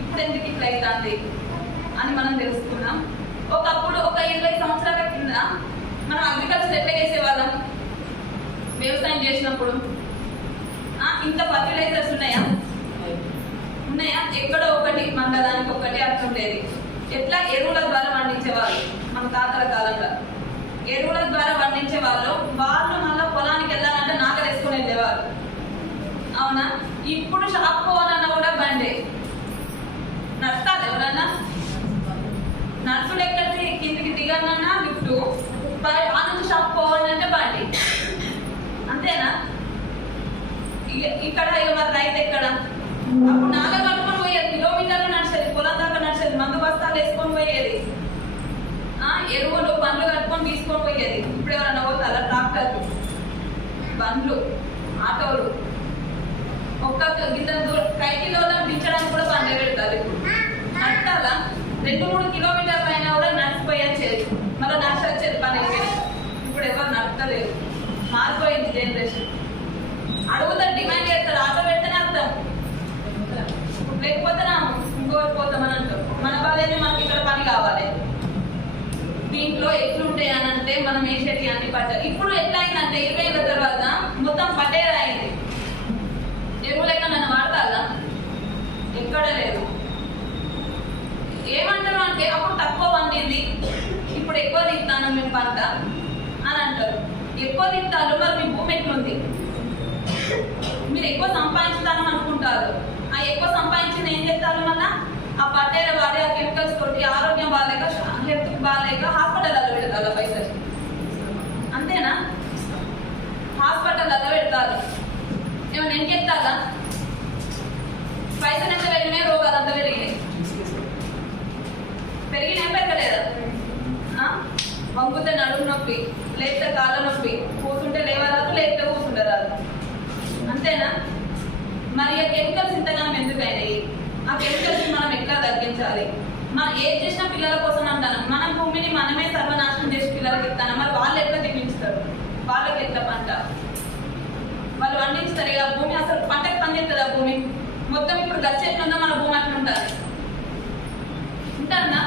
ఇప్పుడు ఎందుకు ఇట్లా అవుతుంది అని మనం తెలుసుకున్నాం. ఒకప్పుడు ఒక 20 సంవత్సరాల కింద మనం అగ్రికల్చర్ ఎట్లా చేసేవాళ్ళం? వ్యవసాయం చేసినప్పుడు ఇంత ఫర్టిలైజర్స్ ఉన్నాయా? ఎక్కడో ఒకటి మండలానికి ఒకటి అట్లుండేది. ఎట్లా? ఎరువుల ద్వారా పండించేవాళ్ళు. మన తాతల కాలంలో ఎరువుల ద్వారా పండించే వాళ్ళు మళ్ళీ పొలానికి వెళ్ళాలంటే నాగలు వేసుకుని వెళ్ళేవారు. అవునా? ఇప్పుడు షాప్ పోవాలన్నా కూడా బండి నడతారు. ఎవరన్నా నడుచుడు ఎక్కడికి కిందికి దిగాలన్నా లిఫ్ట్, ఆ నుంచి షాప్ పోవాలంటే బండి. అంతేనా? ఇక్కడ మరి రైతు ఎక్కడ? అప్పుడు నాగలు పట్టుకొని పోయేది, కిలోమీటర్లు నడిచేది, పొలం దాకా నడిచేది, మందు బస్తాలు వేసుకొని పోయేది, ఎరువులు బండ్లు కట్టుకొని తీసుకొని పోయేది. ఇప్పుడు ఎవరన్నా పోతారా? ట్రాక్టర్లు, బండ్లు, ఆటోలు. ఒక్క కైకిలోలను దించడానికి కూడా బండి పెడతారు. ఇప్పుడు నడతాలా? 2-3 కిలోమీటర్లు అయినా కూడా నడిచిపోయేది. మళ్ళీ నడిచి వచ్చేది పని అయిపోయింది. ఇప్పుడు ఎవరు నడతలేరు. మారిపోయింది జనరేషన్. అడుగుతారు, డిమాండ్ చేస్తారు, ఆటో పెడితేనే అర్థం, లేకపోతే ఇంకోరిపోతామని అంటారు. మన బాధేది, మనకి ఇక్కడ పని కావాలి. దీంట్లో ఎట్లుంటాయి అని అంటే మనం వేసేటి అన్ని పట్టాలి. ఇప్పుడు ఎట్లా అయిందంటే 20 ఏళ్ళ తర్వాత మొత్తం పటేర్ అయింది. ఎరువులైనా నన్ను వాడతారా? ఎక్కడ లేదు. ఏమంటారు అంటే అప్పుడు తక్కువ పండింది, ఇప్పుడు ఎక్కువ తింటాను మేము పంట అని అంటారు. ఎక్కువ తింటారు, మరి మీ భూమి ఎట్లుంది? మీరు ఎక్కువ సంపాదించుతానని అనుకుంటారు. ఆ ఎక్కువ సంపాదించింది ఏం చేస్తారు? మళ్ళా ఆ పట్టేల వాడి ఆ కెమికల్స్ తోటి ఆరోగ్యం బాగాలేక, హెల్త్ బాగాలేక హాస్పిటల్లో పెడతారు పైసలు. అంతేనా? హాస్పిటల్లో పెడతారు. ఏమన్నా ఏం చెప్తారా? పైసలు ఎంత పెరిగినాయి, రోగాలు అంత పెరిగినాయి. పెరగలేదా? వంగుతే నడుము నొప్పి, లేస్తే కాళ్ళ నొప్పి, కూర్చుంటే లేవరాదు, లేస్తే కూర్చుంటారాదు. అంతేనా? మరి ఆ కెమికల్స్ ఇంతగానం ఎందుకైనాయి? ఆ కెమికల్స్ మనం ఎట్లా తగ్గించాలి? మనం ఏం చేసినా పిల్లల కోసం అంటాను. మన భూమిని మనమే సర్వనాశనం చేసి పిల్లలకి ఇస్తాను. మరి వాళ్ళు ఎట్లా తినిపిస్తారు? వాళ్ళకి ఎట్లా పంట? వాళ్ళు పండించుతారు. ఆ భూమి అసలు పంటకు పండిస్తుంది. ఆ భూమి మొత్తం ఇప్పుడు గచ్చి ఎట్లుందో మన భూమి అట్లా ఉంటుంది. ఉంటానా?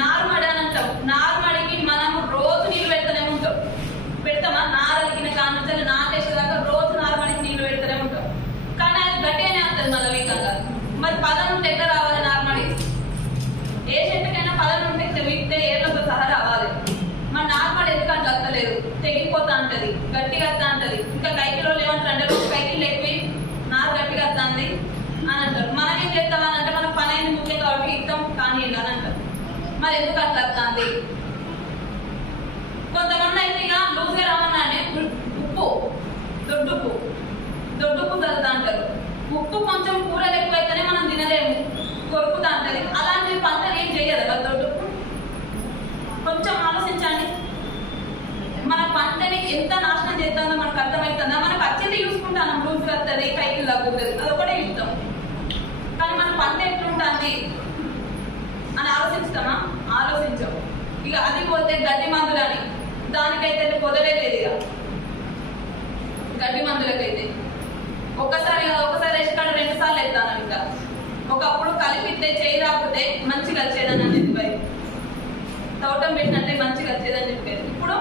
నారుమడి అని అంటాం. నారుమడికి మనము రోజు నీళ్ళు పెడతానే ఉంటాం. పెడతామా? నారలికిన కానుంచాలి నాటేసేదాకా రోజు నారుమడికి నీళ్ళు పెడతానే ఉంటాం. కానీ అది గట్టిగానే మరి ఎందుకు అట్లా వస్తుంది? కొంతమంది అయితే ఇక లూజ్గా రావన్నానే ఉప్పు దొడ్డుప్పు చల్లుతా అంటారు. ఉప్పు కొంచెం కూరలు ఎక్కువైతేనే మనం తినలేము, కొరుకుతా అంటది. అలాంటి పంటలు ఏం చేయదు కదా దొడ్డుప్పు. కొంచెం ఆలోచించండి, మన పంటని ఎంత నాశనం చేస్తుందో మనకు అర్థమవుతుందా? మనకు వచ్చింది చూసుకుంటాను, లూజ్ వస్తుంది, పైకి తగ్గుతుంది, అదొకటే ఇస్తాం. కానీ మన పంట ఎట్లుంటుంది అని ఆలోచిస్తామా? ఆలోచించాం. ఇక అది పోతే గడ్డి మందులని, దానికైతే పొదలే లేదు. ఇక గడ్డి మందులకైతే ఒకసారి వేసుకాడు 2 సార్లు వేస్తాను. ఇంకా ఒకప్పుడు కలిపితే చేయి రాకపోతే మంచిగా వచ్చేదని అనేది పై తోటం పెట్టినట్టే మంచిగా వచ్చేదని చెప్పారు. ఇప్పుడు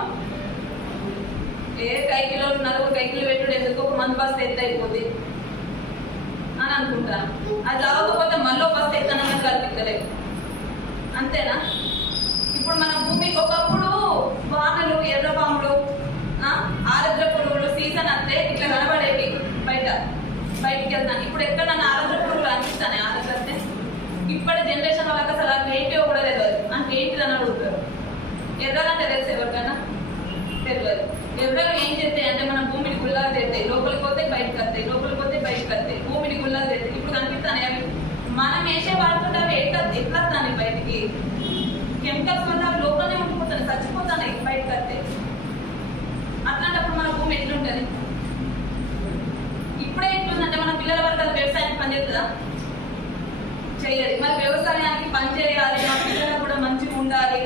కైకిలో 4 కైకిలు పెట్టుడు ఎందుకు, ఒక మందు బస్త ఎత్త అయిపోతుంది అని అనుకుంటాను. అది రాకపోతే మళ్ళీ బస్త ఎత్తనని కల్పించలేదు. అంతేనా? ఇప్పుడు మన భూమి ఒకప్పుడు వానలు, ఎర్రపాములు, ఆరుద్ర పురుగులు సీజన్ అంతే ఇట్లా కనబడేవి బయటికి వెళ్తాను. ఇప్పుడు ఎక్కడ నన్ను ఆరుద్ర పురుగులు అనిపిస్తాను. ఆరుద్ర ఇప్పటి జనరేషన్ వాళ్ళకి అసలు అది ఏంటివో కూడా తెలియదు. అంటే ఏంటిదని అడుగుతారు. ఎర్రలంటే తెలుసు ఎవరికైనా? తెలియదు. ఎర్రలు ఏం చేస్తాయి అంటే మన భూమిని గుల్లాగా చేస్తాయి, లోపలికి పోతే బయటకు వస్తాయి, లోపలికి పోతే బయటకు వస్తాయి, భూమిని గుల్లాగా చేస్తాయి. ఇప్పుడు కనిపిస్తాయి అవి మనం వేసే వాడుతుంటే అవి ఎట్లా వస్తాయి బయటికి? కెమికల్స్ వల్ల అవి లోపలనే ఉండిపోతాయి, చచ్చిపోతాయి బయటకు వస్తే. అట్లాంటప్పుడు మన భూమి ఎట్లుంటుంది? ఇప్పుడే ఎట్లుందంటే మన పిల్లల వరకు అది వ్యవసాయానికి పనిచేస్తుందా? చెయ్యాలి. మరి వ్యవసాయానికి పని చేయాలి, మన పిల్లలకు కూడా మంచిగా ఉండాలి,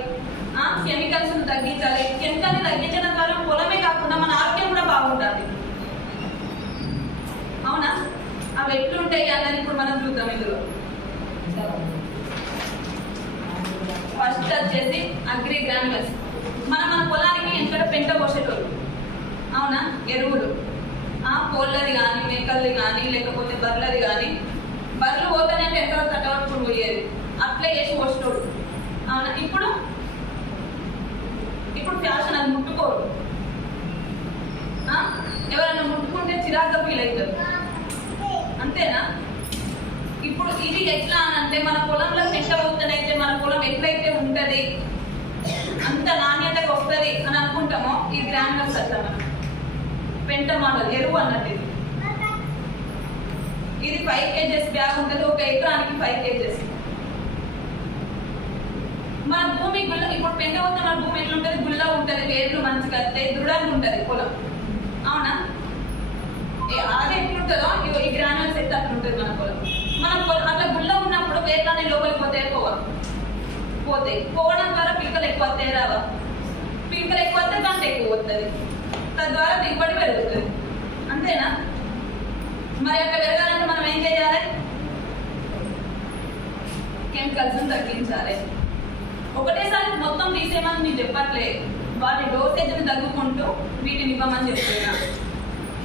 కెమికల్స్ తగ్గించాలి. కెమికల్ని తగ్గించడం ద్వారా పొలమే కాకుండా మన ఆరోగ్యం కూడా బాగుంటుంది. అవునా? అవి ఎట్లుంటాయి అన్నది ఇప్పుడు మనం చూద్దాం. ఇందులో ఫస్ట్ వచ్చేసి అగ్రి గ్రాన్యుల్స్. మన పొలానికి ఎంత పెంట పోసేటోళ్ళు, అవునా? ఎరువులు కోళ్ళది కానీ, మేకలది కానీ, లేకపోతే బర్రెలది కానీ. బర్రెలు పోతేనే పెంటలో తట్టవట్టుకుని పోయేది, అట్లే వేసి పోసేటోడు, అవునా? ఇప్పుడు ఫ్యాషన్, అది ముట్టుకోరు. ఎవరైనా ముట్టుకుంటే చిరాగ్గా ఫీల్ అవుతారు. అంతేనా? ఇప్పుడు ఇది ఎట్లా అని అంటే మన పొలంలో పెంట పోతేనైతే మన పొలం ఎట్లయితే ఉంటుంది, అంత నాణ్యతగా వస్తుంది అని అనుకుంటామో ఈ గ్రాన్యుల్స్ అట్లా మనం పెంట మోడల్ ఎరువు అన్నట్టు. ఇది 5 kgs బ్యాగ్ ఉంటుంది, 1 ఎకరానికి 5 kgs. మన భూమి గుల్ల, ఇప్పుడు పెంట పోతే మన భూమి ఎట్లుంటుంది? గుల్ల ఉంటుంది, వేర్లు మంచిగా వస్తాయి, దృఢంగా ఉంటుంది పొలం, అవునా? అదే ఎట్లుంటుందో ఈ గ్రాన్యుల్స్ ఎట్లా అట్లుంటుంది మన పొలం. అట్లా గుల్ల ఉన్నప్పుడు వేర్లనే లోపలికి పోతాయి. పోవడం ద్వారా పిక్కలు ఎక్కువ వస్తాయి, రావా? పిక్కలు ఎక్కువ వస్తే గంట ఎక్కువ వస్తుంది, తద్వారా దిగుబడి పెరుగుతుంది. అంతేనా? మరి అక్కడ పెరగాలంటే మనం ఏం చేయాలి? కెమికల్స్ తగ్గించాలి. ఒకటేసారి మొత్తం తీసేయమని మీరు చెప్పట్లే, వాటి డోసేజ్ని తగ్గుకుంటూ వీటిని ఇవ్వమని చెప్తున్నా.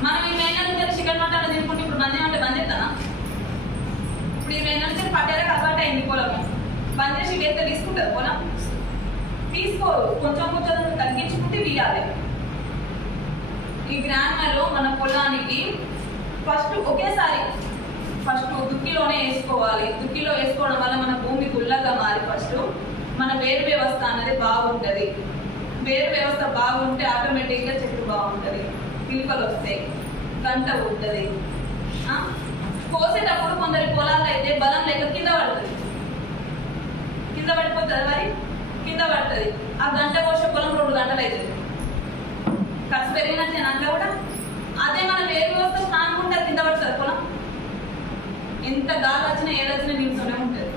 మనం ఈ మెయిన్ నుంచి చికెన్ మటన్ తినుకుంటే ఇప్పుడు బంద్ చేయమంటే బంద్ చేస్తానా? ఇప్పుడు ఈ మెయిన్ నుంచి పట్టేరకు అలవాటు అయింది పొలము, బంద్ చేసి ఎంత తీసుకుంటారు పొలం? తీసుకోరు, కొంచెం తగ్గించుకుంటే తీయాలి. ఈ గ్రాన్యుల్ మన పొలానికి ఫస్ట్ దుక్కిలోనే వేసుకోవాలి. దుక్కిలో వేసుకోవడం వల్ల మన భూమి గుల్లగా మారి ఫస్ట్ మన వేరు వ్యవస్థ అనేది బాగుంటుంది. వేరు వ్యవస్థ బాగుంటే ఆటోమేటిక్గా చెట్టు బాగుంటుంది, పిలుకలు వస్తాయి, గంట ఉంటుంది. కోసేటప్పుడు కొందరి పొలాల్లో అయితే బలం లేక కింద పడిపోతుంది. మరి కింద పడుతుంది, ఆ గంట కోసే పొలం 2 గంటలు అవుతుంది, ఖర్చు పెరిగినట్టు నేను అంతా కూడా. అదే మన వేరు వ్యవస్థ స్నానం ఉంటే కింద పడుతుంది పొలం, ఎంత గాలి వచ్చినా ఏదొచ్చినా నిలుస్తూనే ఉంటుంది.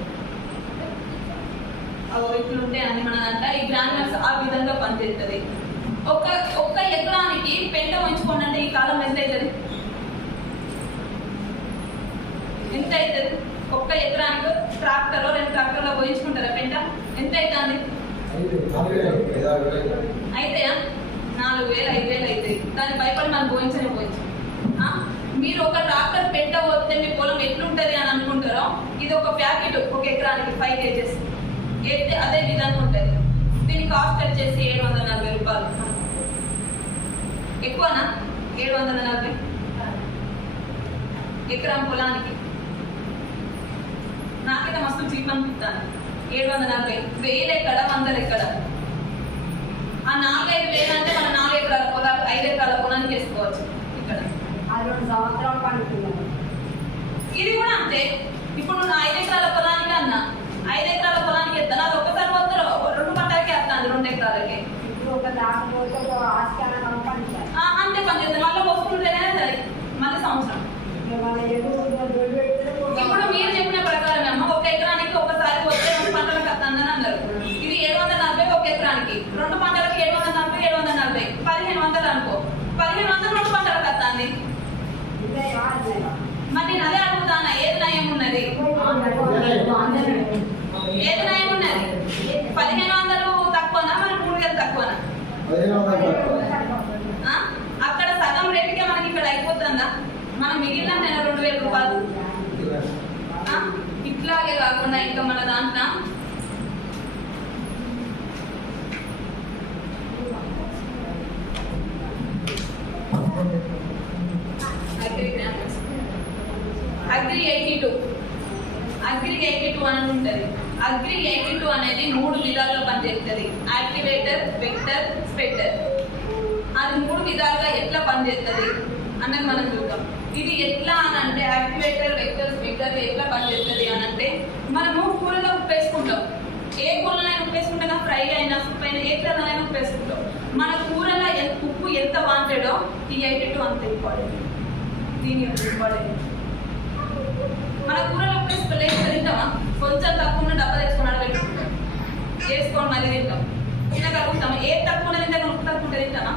ఇట్లుంటే అని మన అంట ఈ గ్రాన్యుల్స్ ఆ విధంగా పనిచేస్తుంది. ఒక్క ఎకరానికి పెంట ఉంచుకోండి అంటే ఈ కాలం ఎంత అవుతుంది? ఒక్క ఎకరానికి ట్రాక్టర్లో 2 ట్రాక్టర్లో పోయించుకుంటారా పెంట? ఎంత అవుతుంది? అయితాయా? 4,000 5,000 అవుతాయి. దాన్ని భయపడి మనం పోయించనే పోయించాం. మీరు ఒక ట్రాక్టర్ పెంట పోతే మీ పొలం ఎట్లుంటుంది అని అనుకుంటారో, ఇది ఒక ప్యాకెట్ 1 ఎకరానికి 5 kgs అయితే అదే విధంగా ఉంటుంది. దీని కాస్ట్ వచ్చేసి 740 రూపాయలు. ఎక్కువనా? 740 ఎకరం పొలానికి. నాకైతే మస్తు చీప్ అనిపిస్తాను. 740. 1000 ఎక్కడ 100 ఎక్కడ? ఆ 4-5 వేలు అంటే మనం 4 ఎకరాల పొలాలు 5 ఎకరాల పొలానికి వేసుకోవచ్చు. ఇక్కడ 2 సంవత్సరాలు పండుతున్నారు. ఇది కూడా అంతే. ఇప్పుడు నా 5 ఎకరాల పొలానికి అన్నా 5 ఎకరాల పొలానికి ఎత్తాను, అది ఒక్కసారి పోతే 2 పంటలకి వేస్తాను, 2 ఎకరాలకి. ఇప్పుడు ఒక దాకపోతే ఒక ఆస్కారం పండుతారు. అంతే పనిచేస్తుంది. మళ్ళీ పోసుకుంటేనే సరే మళ్ళీ సంవత్సరం. ఇప్పుడు మీరు చెప్పిన ప్రకారం అమ్మ 1 ఎకరానికి ఒకసారి పోతే 2 పంటలకు వస్తుందని అన్నారు. ఇది 740 1 ఎకరానికి, 2 పంటలకి 740 740 1500 అనుకో. 1500 2 పంటలకు వస్తుంది. మరి నేను అదే అడుగుతాను, ఏది నయం ఉన్నది? ఏది నయం ఉన్నది? 1500 తక్కువనా మరి 3000 తక్కువనా? అక్కడ సగం రేటుకే మనకి ఇక్కడ అయిపోతుందా? మనం మిగిలిన 2000 రూపాయలు. ఇట్లాగే కాకుండా ఇంకా మన దాంట్లో అగ్రి 82 అని ఉంటుంది. అగ్రి 82 అనేది 3 విధాలుగా పనిచేస్తుంది. Activator, vector, spectre. అది 3 విధాలుగా ఎట్లా పనిచేస్తుంది అన్నది మనం చూద్దాం. ఇది ఎట్లా అని అంటే యాక్టివేటర్, వెక్టర్, స్పెక్టర్ ఎట్లా పనిచేస్తుంది అని అంటే మనము కూరలో ఉప్పు వేసుకుంటాం. ఏ కూరలైనా ఉప్పు వేసుకుంటాం, ఫ్రై అయినా ఉప్పు అయినా ఏ కూరలైనా ఉప్పు వేసుకుంటాం. మన కూరలో ఉప్పు ఎంత వాంటెడో ఈ 82 అంత ఇంపార్టెంట్. దీని ఇంపార్టెంట్. మన కూరలో ఉప్పు వేసుకోలేదు తింటామా? కొంచెం తక్కువ డబ్బా తెచ్చుకున్నాడు పెట్టుకుంటాం, వేసుకొని మళ్ళీ తింటాం. తినగలుగుతామా? ఏ తక్కువ తింటే ఉప్పు తక్కువ తింటామా?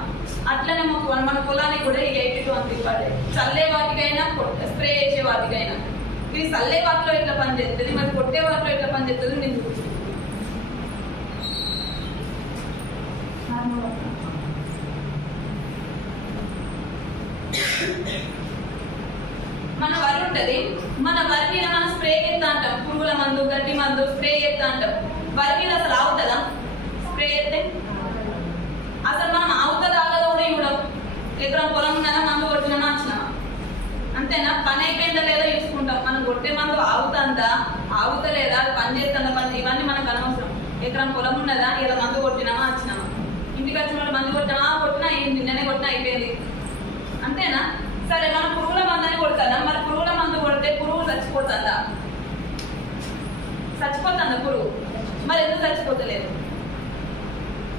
అట్లనే మన పొలానికి కూడా ఈ 82 అంత ఇంపార్టెంట్. చల్లే వాటికైనా స్ప్రే చేసే వాటికైనా. ఇది చల్లే వాటిలో ఎట్లా పనిచేస్తుంది, మరి కొట్టే వాటిలో ఎట్లా పనిచేస్తుంది నేను చూపిస్తాను. మన వరి ఉంటది, మన వరి మీద మనం స్ప్రే చేస్తా అంటాం. పురుగుల మందు, గడ్డి మందు స్ప్రే చేస్తా అంటాం. వరి మీద అసలు ఆగుతుందా స్ప్రే చేస్తే? అసలు మనం ఆగుతుందా ఆగదో కూడా ఇవ్వడం. ఎకరం పొలం ఉన్నదా, మందు కొట్టినామా వచ్చినామా, అంతేనా? పని అయిపోయిందా లేదా చూసుకుంటాం. మనం కొట్టే మందు ఆగుతుందా ఆగుతలేదా, అది పని చేస్తుందా పని, ఇవన్నీ మనకు అనవసరం. ఎకరం పొలం ఉన్నదా, ఇలా మందు కొట్టినామా వచ్చినామా, ఇంటికి వచ్చిన మందు కొట్టినామా, కొట్టినా నిన్ననే కొట్టినా అయిపోయింది, అంతేనా? సరే మనం పురుగుల మందని కొడతాదా? మరి పురుగుల మందు కొడితే పురుగు చచ్చిపోతుందా? చచ్చిపోతుందా పురుగు? మరి ఎందుకు చచ్చిపోతలేదు?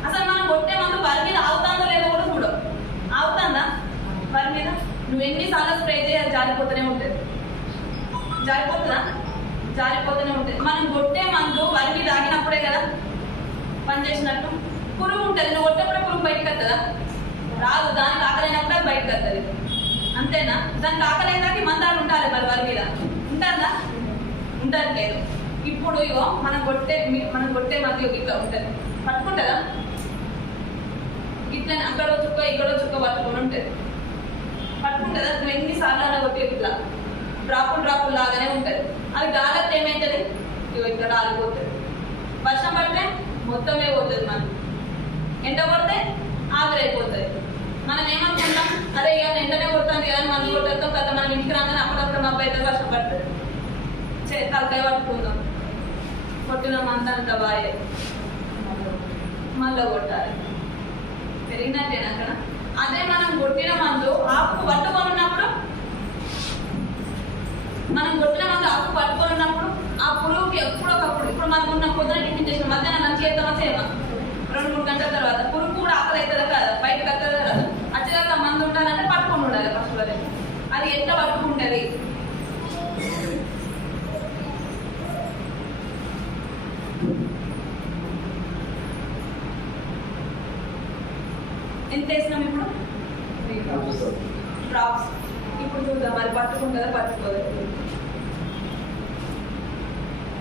అసలు మనం కొట్టే మందు వరి మీద ఆగుతుందో లేదో కూడా చూడు. ఆగుతుందా వరి మీద? నువ్వు ఎన్నిసార్లు స్ప్రే చేయాలి, జారిపోతూనే ఉంటుంది. జారిపోతుందా? జారిపోతూనే ఉంటుంది. మనం కొట్టే మందు వరి మీద ఆగినప్పుడే కదా పనిచేసినట్టు. పురుగు ఉంటుంది, నువ్వు కొట్టేప్పుడే పురుగు బయటకు వస్తుందా? రాదు. దానికి ఆకలైనప్పుడే అది బయటకు వస్తుంది, అంతేనా? దానికి ఆకలైనాక మందాలు ఉండాలి మరి వరి మీద. ఉంటుందా? ఉండట్లేదు. ఇప్పుడు ఇగో మనం కొట్టే మంది ఇట్లా ఉంటుంది, పట్టుకుంటుందా? ఇట్లా అక్కడో చుక్క ఇక్కడో చుక్క పట్టుకొని ఉంటుంది, పట్టుకుంటుందా? నువ్వు ఎన్నిసార్లు అలా కొట్టి ఇట్లా డ్రాపులు లాగానే ఉంటుంది. అది గాలత్తి ఏమవుతుంది? ఇగో ఇక్కడ ఆగిపోతుంది. వర్షం పడితే మొత్తమే పోతుంది, మనం ఎండ కొడితే ఆవిరైపోతుంది. మనం ఏమనుకుంటాం, అరే ఇక ఎండనే కొడుతుంది కదా మందు కొట్టేస్తాం కదా, మనం ఇంటికి రాగానే అప్పుడప్పుడు మా బయట వర్షం పడుతుంది, తలకాయ పట్టుకుందాం, కొట్టిన మందు అంత బాయే మళ్ళీ కొట్టాలి. పెరిగినట్టేనా అక్కడ? అదే మనం కొట్టిన మందు ఆకు పట్టుకొని ఉన్నప్పుడు, మనం కొట్టిన మందు ఆకు పట్టుకొని ఉన్నప్పుడు ఆ పురుగుకి ఎప్పుడొకప్పుడు, ఇప్పుడు మనకు ఉన్న పొద్దున టిఫిన్ చేసిన మధ్యాహ్నం లంచ్ చేద్దామా చేయమా, 2-3 గంటల తర్వాత పురుగు కూడా ఆకలి అవుతుందా కదా, బయటకు వస్తుందా కదా, వచ్చేదాకా మందు ఉండాలంటే పట్టుకొని ఉండాలి ఫస్ట్ వరకు. అది ఎట్లా పట్టుకుంటుంది? ఎంత వేసినాం ఇప్పుడు? 3 డ్రాప్స్. ఇప్పుడు చూద్దాం మరి పట్టుకుంటుందా పట్టుకోదా.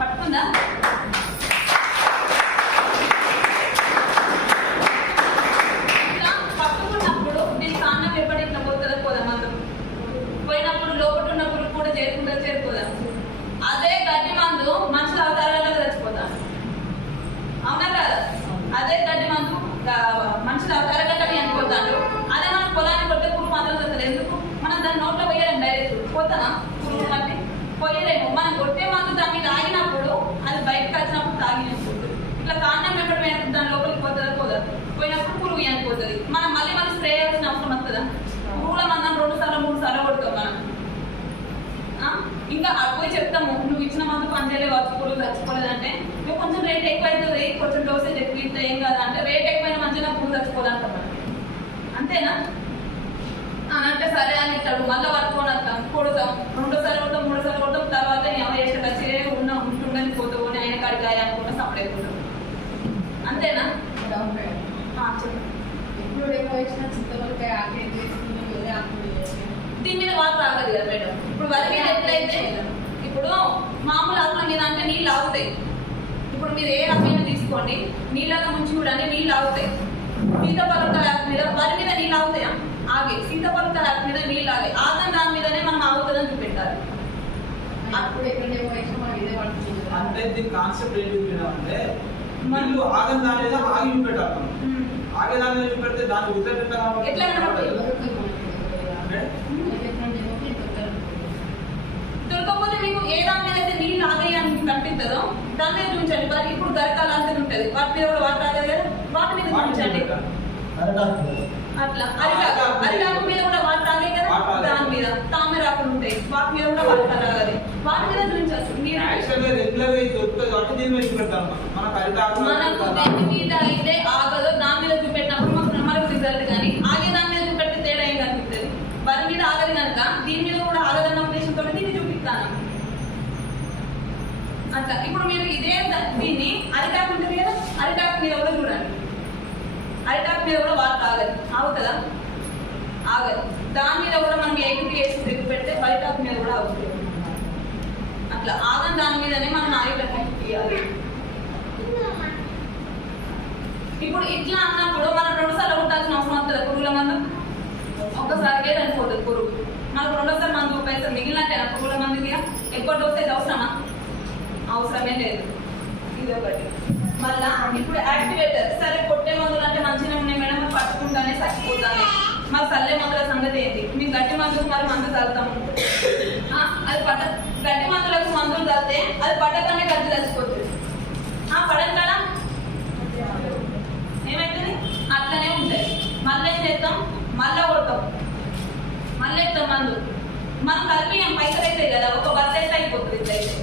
పట్టుకుందా? ఇట్లా పట్టుకున్నప్పుడు దీని కారణం ఎప్పుడు ఇట్లా పోతుందా పోదా, మందు పోయినప్పుడు లోపల ఉన్న పురుగు కూడా చేరుకోదా. అదే గడ్డి మందు మనుషులు అవతారాలుగా చచ్చిపోతారు, అవునా కదా? అదే గడ్డి మందు మనుషులు అవతారగడ్డని అనుకుంటాడు. అదే మనం పొలాన్ని కొట్టే పురుగు మాత్రం వస్తుంది. ఎందుకు? మనం దాన్ని నోట్లో పోయలేము, డైరెక్ట్ పోతామా పురుగు అంటే పోయలేము. మనం కొట్టే మందు దాని మీద ఆగినప్పుడు అది అయిపోతుంది. మనం మళ్ళీ స్ప్రే చేయాల్సిన అవసరం వస్తుందా? పురుగుల మందం 2 సార్లు 3 సార్లు కొడతాం మనం. ఇంకా పోయి చెప్తాము నువ్వు ఇచ్చిన మందు పనిచేయలేదు పురుగులు చచ్చిపోలేదు అంటే నువ్వు కొంచెం రేట్ ఎక్కువ అవుతుంది, కొంచెం డోసేజ్ ఎక్కువ ఇస్తే ఏం కాదు అంటే రేట్ ఎక్కువైనా మంచిగా పురుగు చచ్చిపోదు అంటాం మనకి. అంతేనా అని అంటే సరే అని ఇస్తాడు. మళ్ళీ పట్టుకొని వస్తాం, కొడతాం, 2 సార్లు కొడతాం, 3 సార్లు కొడతాం. తర్వాత ఏమో చేస్తే వచ్చి ఉంటుండని పోతావు ఆయన కాడికి అనుకుంటా సపరేట్ అయిపోతాం. అంతేనా? దీని మీద వాటర్ ఆగదు కదా మేడం. ఇప్పుడు వరి మీద ఎట్లయితే ఇప్పుడు మామూలు ఆకుల మీద అంటే నీళ్ళు ఆగుతాయి. ఇప్పుడు మీరు ఏ రకమైన తీసుకోండి, నీళ్ళగా ముంచి చూడండి, నీళ్ళు ఆగుతాయి. సీతాఫలకాయ ఆకు మీద వరి మీద నీళ్ళు ఆగుతాయా? ఆగే. సీతాఫలకాయ ఆకు మీద నీళ్ళు ఆగే. ఆగని దాని మీదనే మనం ఆగుతుందని చూపెట్టాలి. అంటే దీని కాన్సెప్ట్ ఏంటి అంటే మనకు ఆగని దాని మీద ఆగి చూపెట్టాలి. ఆగే దాని మీద చూపెడితే దాన్ని ఉత్తరం ఎట్లా దొరకకపోతే మీకు ఏ దాని మీద అయితే నీళ్ళు ఆగాయి అని కనిపిస్తుందో దాని మీద చూపించండి. మరి ఇప్పుడు గరకాలు అంతే ఉంటుంది, వాటి మీద కూడా వాటర్ ఆగదు కదా, వాటి మీద చూపించండి. అట్లా అరిటాకు మీద కూడా వాటర్ ఆగాయి కదా, దాని మీద తామరాకులు ఉంటాయి, వాటి మీద కూడా వాటర్ ఆగాలి, వాటి మీద చూపించాల్సి. మనకు దేని మీద అయితే ఆగదో దాని మీద చూపెట్టినప్పుడు మనకు రిజల్ట్, కానీ ఆగే దాని మీద చూపెడితే తేడా ఏం కనిపిస్తుంది. వరి మీద ఆగదు కనుక దీని మీద కూడా ఆగదన్న ఉద్దేశంతో దీన్ని చూపిస్తాను. అట్లా ఇప్పుడు మీరు ఇదే దీన్ని అరిటాకు ఉంటుంది కదా, అరిటాకు మీద కూడా చూడండి. అరిటాకు మీద కూడా వాటర్ ఆగదు, ఆగుతుందా? ఆగదు. దాని మీద కూడా మనం ఎయిట్ వేసి దగ్గర పెడితే అరిటాకు మీద కూడా ఆగుతుంది. అట్లా ఆగని దాని మీదనే మనం ఆగేటట్టు తీయాలి. ఇప్పుడు ఇట్లా అన్నప్పుడు మనం 2 సార్లు కొట్టాల్సిన అవసరం వస్తుంది పురుగుల మందు. ఒక్కసారికే చనిపోతుంది పురుగు. మనకు 2వ సారి మందు ఉపయోగిస్తాం మిగిలినట్టేనా పురుగుల మందుకి? ఎక్కువ డోసేజ్ అవసరమా? అవసరమే లేదు. ఇది ఒకటి. మళ్ళా ఇప్పుడు యాక్టివేటర్, సరే కొట్టే మందులు అంటే మంచిగా ఉన్నాయి మేడం, మరి పట్టుకుంటానే చచ్చిపోతానే. మరి చల్లే మందుల సంగతి ఏంటి? మేము గట్టి మందులకు మరి మందు చల్లుతాము, అది గట్టి మందులకు మందులు చల్లితే అది పట్టకనే గట్టి చచ్చిపోతుంది. పడదు కదా, ఏమైతుంది? అట్లనే ఉంటుంది. మళ్ళీ ఏం చేస్తాం? మళ్ళీ కొడతాం, మళ్ళీ ఇస్తాం మందు. మనం కలిపి పైసలు అవుతాయి కదా, ఒక బస్ అయితే అయిపోతుంది ఇట్లయితే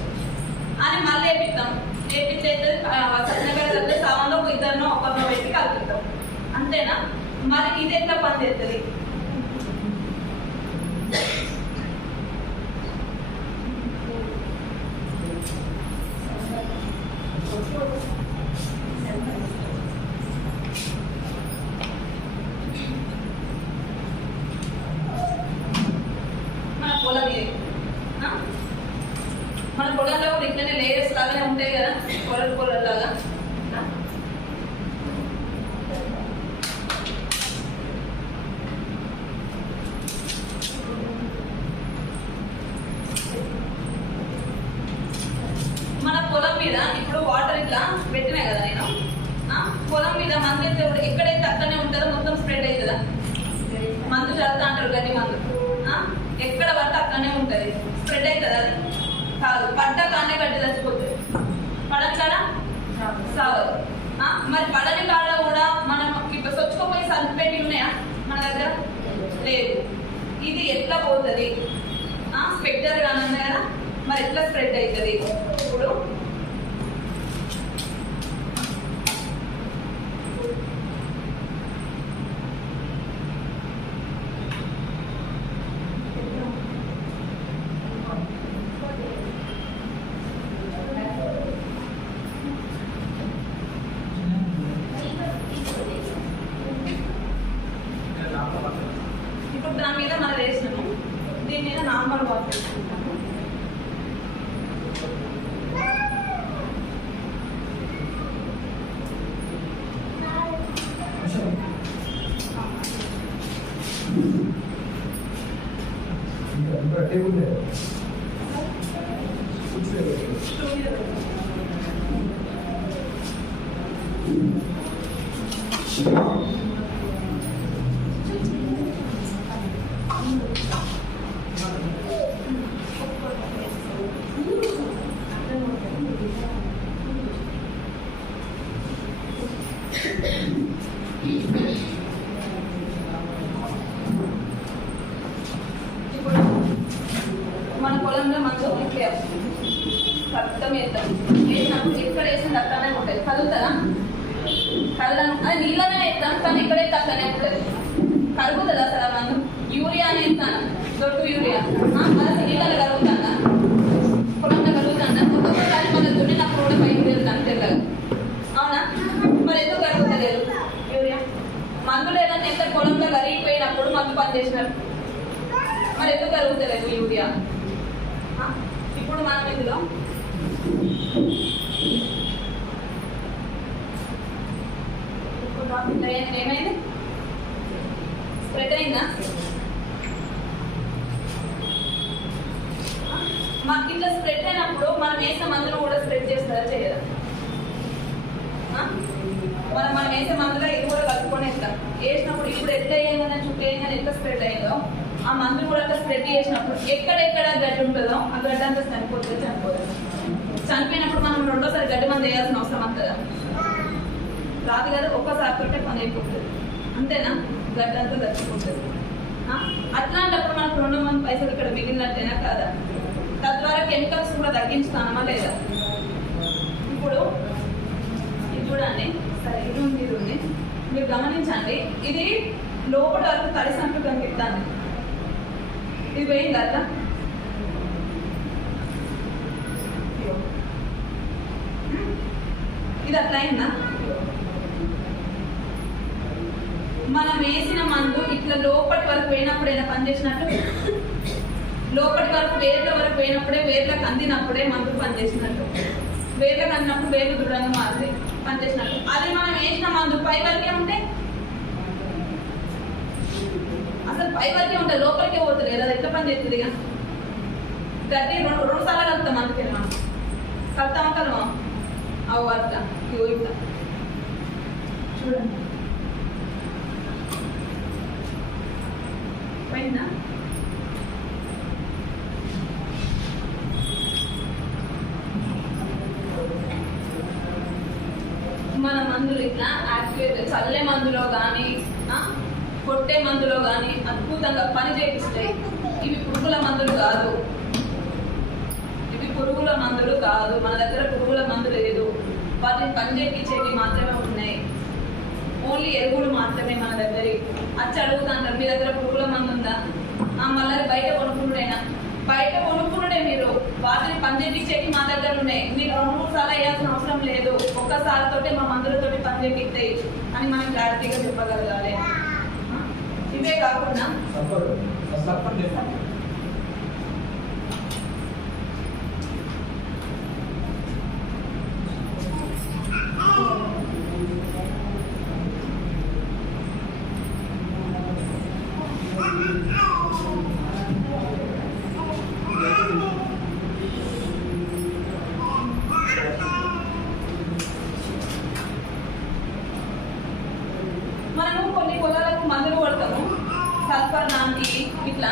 అని మళ్ళీ వేపిస్తాం. వేపించి అయితే సత్యనగర్ చదివితే సామాన్లో 2 ఒకరినో పెట్టి కలుపుతాం. అంతేనా? మరి ఇది ఎట్లా పని చేస్తుంది? మన పొలంలో కూడా ఇట్లనే లేయర్స్ లాగానే ఉంటాయి కదా, పొలాల్లాగా. మన పొలం మీద ఇప్పుడు వాటర్ ఇట్లా పెట్టినా కదా నేను, పొలం మీద మందు అయితే ఎక్కడైతే అక్కడనే ఉంటుందో మొత్తం స్ప్రెడ్ అవుతుందా? మందు చల్లుతా అంటారు గడ్డి మందు, ఎక్కడ పడితే అక్కడనే ఉంటుంది, స్ప్రెడ్ అవుతుంది. అది కాదు, పడ్డ కానే గడ్డి చచ్చిపోతుంది. పడని కాడ సాగదు. మరి పడని కాడ కూడా మనం ఇప్పుడు స్వచ్ఛపోయి సర్టిఫికేట్ ఉన్నాయా మన దగ్గర? లేదు. ఇది ఎట్లా పోతుంది? స్పెక్టర్ కానీ ఉంది కదా, మరి ఎట్లా స్ప్రెడ్ అవుతుంది? ఇప్పుడు దాని మీద మనం వేసినాము, దీని మీద నార్మల్ వాటర్ వేసుకుంటాము. అట్లా ఇక్కడే అట్లనే ఉంటుంది. కరుగుతుంది అసలు ఆ మందు. యూరియా అనేది ఇస్తాను, దొడ్డు యూరియా అసలు నీళ్ళలో కరుగుతుందా, పొలంలో కరుగుతుందా? ఒక్కొక్కసారి మన దున్నినప్పుడు కూడా పైకి వెళ్తాను తెల్లగా. అవునా? మరి ఎందుకు కరుగుతలేదు యూరియా? మందులు ఏదైనా ఎంత పొలంలో కరిగిపోయినప్పుడు మందు పనిచేసినారు, మరి ఎందుకు కరుగుతలేదు యూరియా? ఇప్పుడు మనం ఇందులో ఏమైంది? స్ప్రెడ్ అయిందా? మాకు ఇట్లా స్ప్రెడ్ అయినప్పుడు మనం వేసిన మందులు కూడా స్ప్రెడ్ చేస్తారా చేయరా? మనం వేసే మందులో ఇది కూడా కలుపుకొని వేస్తాం. వేసినప్పుడు ఇప్పుడు ఎట్లా వేయంగానే చుట్టూ వేయంగానే ఎట్లా స్ప్రెడ్ అయిందో ఆ మందులు కూడా అట్లా స్ప్రెడ్ చేసినప్పుడు ఎక్కడెక్కడ గడ్డి ఉంటుందో ఆ గడ్డ అంతా చనిపోతుంది. చనిపోయినప్పుడు మనం రెండోసారి గడ్డి మందు వేయాల్సిన అవసరం అంతదా? రాదు కదా, ఒక్కసారి తోటే పని అయిపోతుంది. అంతేనా? గడ్డ అంతా చచ్చిపోతుంది. అట్లాంటప్పుడు మనకు 2 మంది పైసలు ఇక్కడ మిగిలినట్టేనా కాదా? తద్వారా కెమికల్స్ కూడా తగ్గించుతానమా లేదా? ఇప్పుడు ఇది చూడండి, సరే ఇది ఉంది, మీరు గమనించండి. ఇది లోపల వరకు తడిసినట్టు కనిపిస్తుంది. ఇది పోయింది అట్లా. ఇది అట్లా అయిందా? మనం వేసిన మందు ఇట్లా లోపటి వరకు పోయినప్పుడు ఏదైనా పనిచేసినట్టు, లోపటి వరకు వేర్ల వరకు పోయినప్పుడే, వేర్లకు అందినప్పుడే మందు పనిచేసినట్టు. వేర్లకు అందినప్పుడు వేర్లు దృఢంగా మారుతాయి, పనిచేసినట్టు. అది మనం వేసిన మందు పై వరకే ఉంటే అసలు పై వరకే ఉంటుంది, లోపలికే పోతుంది కదా, ఎట్లా పని చేస్తుంది? ఇక గడ్డి 2 సార్లు కలుపుతాం. అందుకే మనం కలుపుతామా కలమా? అవు అట్లా ఇట్లా చూడండి పైన మన మందులు ఇట్లా యాక్టివేట్ చల్లే మందులో కానీ కొట్టే మందులో కానీ అద్భుతంగా పని చేపిస్తాయి. ఇవి పురుగుల మందులు కాదు, ఇవి పురుగుల మందులు కాదు. మన దగ్గర పురుగుల మందు లేదు, వాటిని పని చేయించేవి మాత్రమే ఉన్నాయి. ఓన్లీ ఎరువులు మాత్రమే మన దగ్గర. అచ్చి అడుగుతాంటారు, మీ దగ్గర పురుగుల మందు ఉందా? మళ్ళీ బయట కొనుక్కున్నాడైనా, బయట కొనుక్కున్నాడే. మీరు వాటిని పని చేయించేవి మా దగ్గర ఉన్నాయి. మీరు 2-3 సార్లు వేయాల్సిన అవసరం లేదు, ఒక్కసారితోటే మా మందులతోటి పని చేపిస్తాయి అని మనం క్లారిటీగా చెప్పగలగాలి. ఇవే కాకుండా మనము కొన్ని పొలాలకు మందులు కొడతాము, సల్ఫర్ లాంటి ఇట్లా.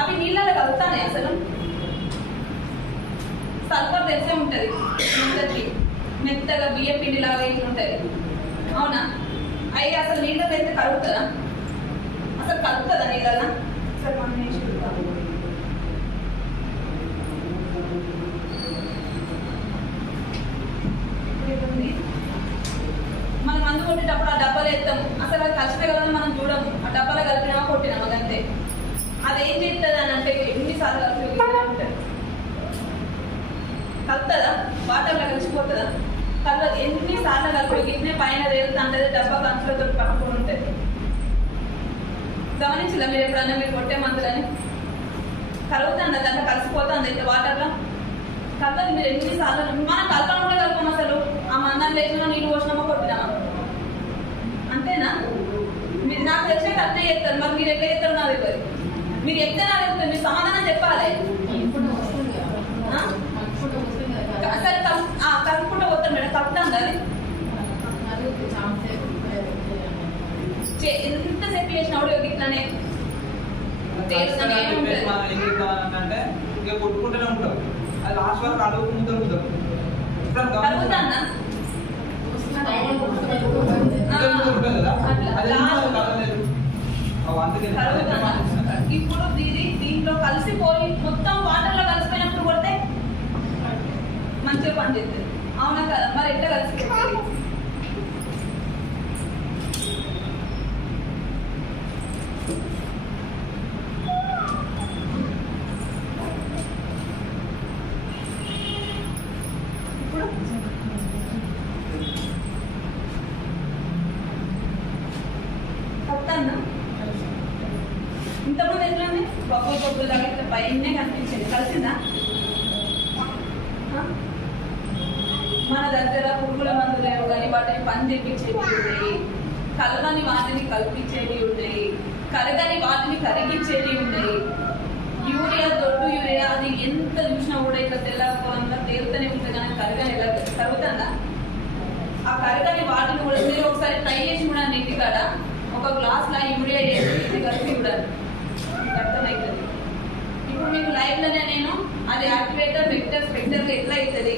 అవి నీళ్ళలో కలుగుతాయి. అసలు సల్ఫర్ తెలిసే ఉంటుంది, మెత్తగా బియ్య పిండి లాగా ఇట్లా ఉంటుంది. అవునా? అవి అసలు నీళ్ళలో అయితే కలుగుతుందా? అసలు కలుగుతుందా నీళ్ళలో? సరే మనం వేసి చూద్దాం. మనం మందు కొట్టేటప్పుడు ఆ డబ్బాలు వేస్తాము, అసలు అది కలిసిన కదా మనం చూడము. ఆ డబ్బాలో కలిపినామా కొట్టినామా అంతే. అది ఏం చేస్తుంది అని అంటే ఎన్నిసార్లు కలిపి ఉంటుంది, కలుపుతుందా? వాటర్లో కలిసిపోతుందా? కలవదు. ఎన్నిసార్లు కలిపి గిట్నే పైన తేలుతా అంటే డబ్బా కంచులతో పట్టుకుని ఉంటుంది. గమనించలే మీరు ఎప్పుడన్నా? మీరు కొట్టే మందులని కలుగుతుంది, దాంట్లో కలిసిపోతుంది అయితే వాటర్లో కలవదు. మీరు ఎన్నిసార్లు మనం కలపడం కూడా కలుపుతాం. అసలు ఆ మందాన్ని లేచినా నీళ్ళు పోసినామో కొట్టినామా అంతేనా? మీరు నాకు తెలిసినట్టు అట్లే చెప్తారు, మరి మీరు ఎట్లా చెప్తారు నాకు తెలియదు. మీరు చెప్తే నాకు చెప్తారు, మీరు సమాధానం చెప్పాలి. సరే కలుపుకుంటూ పోతాను మేడం, కలుపుతాం అది ఎంతసేపు చేసినప్పుడు ఇట్లానే అంటే ఇక కొట్టుకుంటూనే ఉంటాం. అది లాస్ట్ వరకు అడుగు ముద్దలు కలుగుతానా? ఇప్పుడు దీంట్లో కలిసిపోయి మొత్తం వాటర్లో కలిసిపోయినప్పుడు కొడితే మంచిగా పనిచేస్తుంది. అవునా కదా? మరి ఎట్లా కలిసిపోతుంది? కలిసిందా? ఇంతకుముందు ఎట్లా ఉంది? బొబ్బులు లాగా ఇట్లా పైనే కనిపించేది. కలిసిందా? మన దగ్గర పురుగుల మందులు లేవు కానీ వాటిని పని తెప్పించేవి ఉన్నాయి, కలవని వాటిని కల్పించేవి ఉన్నాయి, కరగని వాటిని కరిగించేవి ఉన్నాయి. యూరియా, దొడ్డు యూరియా అది ఎంత చూసినా కూడా ఇట్లా తెల్లగా తేలుతూనే ఉంటుంది కానీ కరగని ఎలా కరుగుతుందా? ఆ కరగని వాటిని కూడా మీరు ఒకసారి ట్రై చేసి చూడండి. ఇంటికాడ ఒక గ్లాస్లో యూరియా వేసి ఇది కలిపి చూడండి, అర్థమవుతుంది. ఇప్పుడు మీకు లైవ్లోనే నేను అది యాక్టివేటర్ వెక్టర్గా ఎట్లా అవుతుంది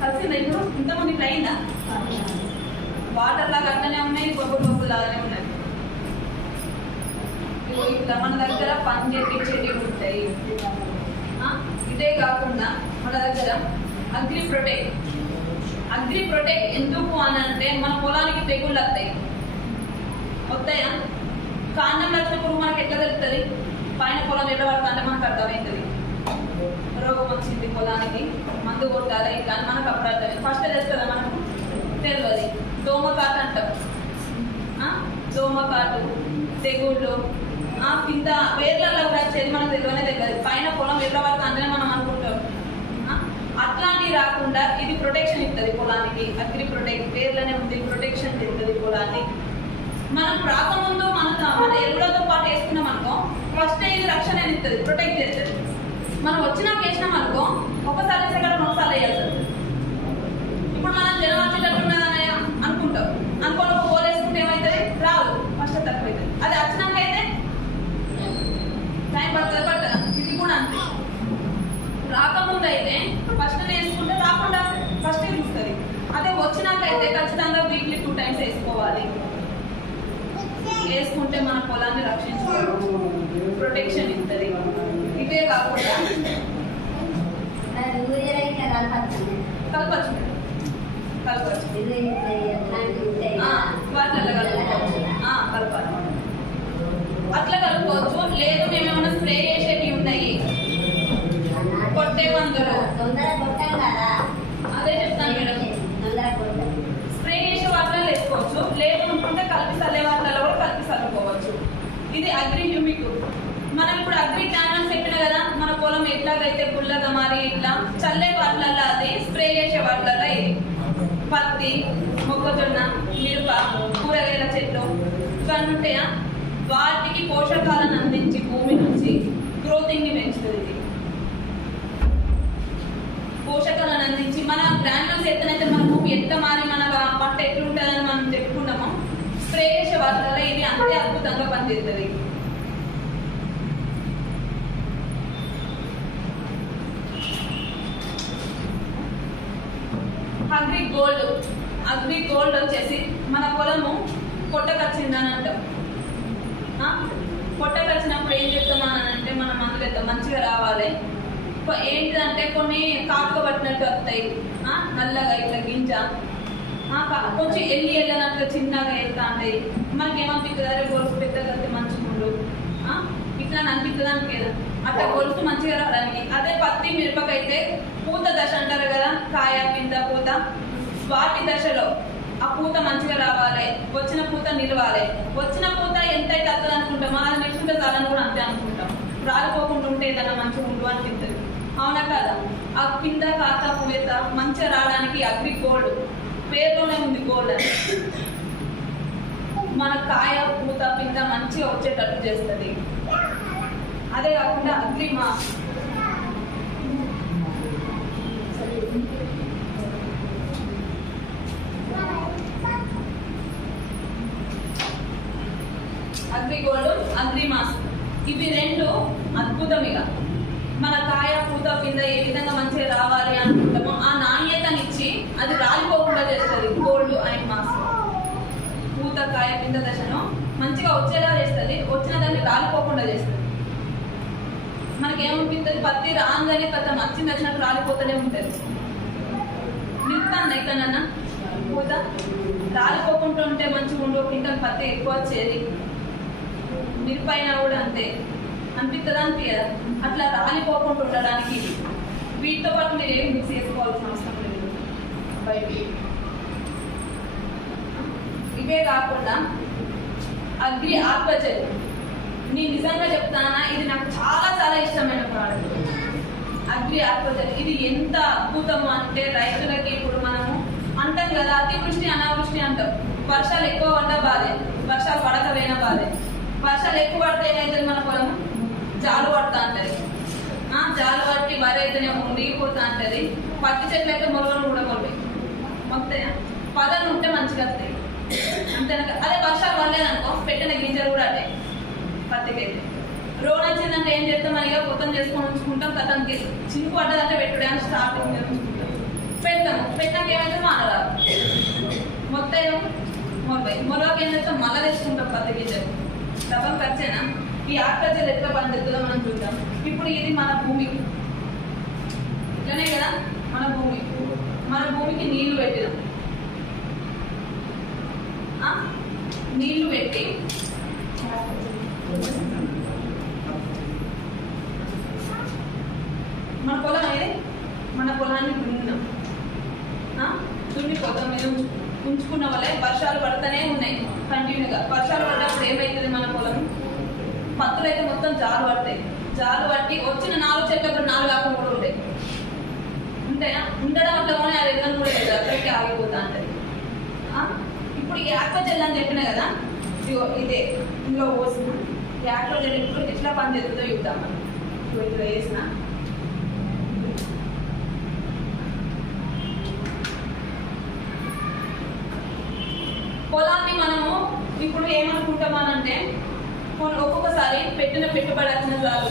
కలిసిందా? ఇప్పుడు ఇంతమంది ఇట్లా అయిందా? వాటర్ లాగా అట్లనే ఉన్నాయి, బొబ్బు లాగానే ఉన్నాయి. ఇట్లా మన దగ్గర పని చేపించేవి ఉంటాయి. ఇదే కాకుండా మన దగ్గర అగ్రి ప్రొటెక్ట్ ఎందుకు అని అంటే మన పొలానికి తెగుళ్ళు వస్తాయా? కాండం వచ్చిన పురుగు మనకి ఎట్లా తెలుస్తుంది? పైన పొలం ఎట్లా పడుతుంది అంటే మనకు అర్థమవుతుంది. రోగం వచ్చింది పొలానికి, మందు కొట్టాలి ఇట్లా అని మనకు అప్పుడు అర్థం. ఫస్ట్ తెలుస్తుందా? మనకు తెలియదు. దోమకాటు అంటాం, దోమకాటు, తెగుళ్ళు కింద వేర్లలో కూడా వచ్చేది మనకు తెలియదు. పైన పొలం ఎట్లా పడుతుందని మనం అనుకుంటాం. అట్లాంటివి రాకుండా ఇది ప్రొటెక్షన్ ఇస్తుంది పొలానికి. అగ్రి ప్రొటెక్ట్ పేర్లోనే ఉంది, ప్రొటెక్షన్ ఇస్తుంది పొలాన్ని. మనం రాకముందు మన ఎరువులతో పాటు వేసుకున్నాం అనుకో, ఫస్ట్ ఇది రక్షణ ఇస్తుంది, ప్రొటెక్ట్ చేస్తుంది. మనం వచ్చినాక వేసినాం అనుకో, ఒకసారి సెకండ్ 2 సార్లు వేయాలి. ఇప్పుడు మనం జనం వచ్చేటట్టున్నదని అనుకుంటాం, అనుకోని ఒక గోల్ వేసుకుంటే ఏమవుతుంది? రాదు, ఫస్ట్ తక్కువ అవుతుంది. అది వచ్చినాక అయితే టైం పడుతుందా? ఇది కూడా అంతే. రాకముందు అయితే ఫస్ట్ వేసుకుంటే రాకుండా ఫస్ట్ చూస్తుంది. అదే వచ్చినాక అయితే ఖచ్చితంగా వీక్లీ 2 times వేసుకోవాలి. వేసుకుంటే మన పొలాన్ని రక్షించుకోవచ్చు, ప్రొటెక్షన్ ఇస్తుంది. ఇదే కాకుండా కలపచ్చు కలపాలి, అట్లా కలుపుకోవచ్చు. లేదు మేమేమన్నా స్ప్రే చేసేవి ఉన్నాయి, కొట్టే మందులు, అదే చెప్తాను మేడం. స్ప్రే చేసే వాటిలో వేసుకోవచ్చు, లేదు అనుకుంటే కలిపి చల్లే వాటిలో కూడా కలిపి చల్లుకోవచ్చు. ఇది అగ్రి హ్యూమిక్. మనం ఇప్పుడు అగ్రి క్యానల్స్ చెప్పిన కదా, మన పొలం ఎట్లాగైతే పుల్లగా మారి ఇట్లా చల్లే వాటిలలో అది, స్ప్రే చేసే వాటిలలో ఇది. పత్తి, మొక్కజొన్న, మిరప, కూరగాయల చెట్లు ఇవన్నీ ఉంటాయా, వాటికి పోషకాలను అందించి భూమి నుంచి గ్రోతింగ్ ని పెంచుతుంది. ఇది పోషకాలను అందించి మన గ్రాన్యూల్స్ ఎత్తనైతే మన భూమి ఎట్లా మారి మన పంట ఎట్లుంటుందని మనం చెప్పుకున్నామో, స్ప్రే చేసే వాటిలో ఇది అంతే అద్భుతంగా పనిచేస్తుంది. అగ్రి గోల్డ్ వచ్చేసి మన పొలము పొట్టకొచ్చిందని అంటాం. పొట్టకొచ్చినప్పుడు ఏం చెప్తామని అంటే మన మందులు ఎంత మంచిగా రావాలి. ఏంటిదంటే కొన్ని కాటుక పట్టినట్టు వస్తాయి, నల్లగా ఇట్లా గింజ కొంచెం వెళ్ళినట్లు చిన్నగా వెళ్తా ఉంటాయి. మనకి ఏమనిపిస్తుంది? అరే గొలుసు పెద్దగా వస్తే మంచిగుండు ఇట్లా అనిపిస్తుంది అనిపించదు. అట్లా గొలుసు మంచిగా రావడానికి. అదే పత్తి మిరపకైతే పూత దశ అంటారు కదా, కాయ పింద పూత, వాటి దశలో ఆ పూత మంచిగా రావాలి, వచ్చిన పూత నిలవాలి. వచ్చిన పూత ఎంత అయితే వస్తుంది అనుకుంటామో అది నెక్స్ట్ చాలని కూడా అంతే అనుకుంటాం. రాలిపోకుండా ఉంటే ఏదైనా మంచిగా ఉండు అనిపిస్తుంది, అవునా కదా? ఆ పింద కాత పూత మంచిగా రావడానికి అగ్రి గోల్డ్ పేరులోనే ఉంది, గోల్డ్ అని. మన కాయ పూత పింద మంచిగా వచ్చేటట్టు చేస్తుంది. అదే కాకుండా agri mass agri gold, agri mass ఇవి రెండు అద్భుతం. ఇక మన కాయ పూత కింద ఏ విధంగా మంచిగా రావాలి అనుకుంటామో ఆ నాణ్యతనిచ్చి అది రాలిపోకుండా చేస్తుంది. గోల్డ్ అండ్ మాస్ పూత కాయ కింద దశను మంచిగా వచ్చేలా చేస్తుంది, వచ్చిన దాన్ని రాలిపోకుండా చేస్తుంది. మనకేమనిపిస్తుంది? పత్తి రాగానే కథ మంచి వచ్చినట్టు రాలిపోతూనే ఉంటుంది. నిలుపుతాను ఎక్కడన్నా పూత రాలిపోకుండా ఉంటే మంచిగా ఉండు, క్వింటల్ పత్తి ఎక్కువ వచ్చేది. మిరపైనా కూడా అంతే అనిపిస్తుందా? అనిపించదా? అట్లా రాలిపోకుండా ఉండడానికి వీటితో పాటు మీరు ఏమి మిక్స్ చేసుకోవాల్సిన అవసరం లేదు బయటికి. ఇవే కాకుండా అగ్రి ఆక్వచర్. నేను నిజంగా చెప్తానా, ఇది నాకు చాలా చాలా ఇష్టమైన ప్రోడక్ట్ అగ్రి ఆక్వచర్. ఇది ఎంత అద్భుతము అంటే రైతులకి ఇప్పుడు మనము అంటాం కదా, అతివృష్టి అనావృష్టి అంటాం. వర్షాలు ఎక్కువ పడ్డా బాధే, వర్షాలు పడకపోయినా బాధే. వర్షాలు ఎక్కువ పడితే ఏమైతుంది, మన పొలం జాలు పడతా ఉంటుంది. జాలు పట్టి వరి అయితేనే మునిగిపోతా ఉంటుంది. పత్తి చెట్లు అయితే మొలవలు కూడా మొత్తం పదలు ఉంటే మంచిగా వస్తాయి అంతేనా. అదే వర్షాలు పడలేదనుకో పెట్టిన గింజలు కూడా అంటే పత్తికి అయితే రోడ్ వచ్చిందంటే ఏం చేస్తాం, మనగా మొత్తం చేసుకొని ఉంచుకుంటాం. కథంకి చినుకు పడ్డదంటే పెట్టుడే అని స్టార్టింగ్ ఉంచుకుంటాం, పెడతాము. పెట్టాక ఏమైతే మానరాదు, మొత్తం మొలవకి ఏం చేస్తాం, మళ్ళీ తెచ్చుకుంటాం పత్తి గింజలు. డబ్బులు ఖర్చేనా. ఈ ఆక్వచర్ ఎట్లా పనిచేస్తుందో మనం చూద్దాం. ఇప్పుడు ఇది మన భూమి, ఇట్లానే కదా మన భూమికి నీళ్లు పెట్టినాం. నీళ్లు పెట్టి మన పొలం ఏది, మన పొలాన్ని దున్నినాం. దున్ని పొలం మీద ఉంచుకున్న వల్లే వర్షాలు పడుతూనే ఉన్నాయి కంటిన్యూగా. వర్షాలు పడ్డప్పుడు ఏమవుతుంది, మన పొలం పత్తులు అయితే మొత్తం జాలు పడతాయి. జాలు పట్టి వచ్చిన 4 చెట్లకు 4 ఆకులు కూడా ఉంటాయి. ఉంటాయా, ఉండడం అట్లనే అది ఎక్కడ కూడా లేదు, అక్కడికి ఆగిపోతా ఉంటుంది. ఇప్పుడు ఈ ఆక్వచర్ అని చెప్పిన కదా, ఇదే ఇందులో పోసిన ఈ ఆక్వచర్ ఇప్పుడు ఎట్లా పని చేస్తుందో చూద్దాం మనం. ఇట్లా వేసిన పొలాన్ని మనము ఇప్పుడు ఏమనుకుంటామనంటే, ఒక్కొక్కసారి పెట్టిన పెట్టుబడి వచ్చిన చాలు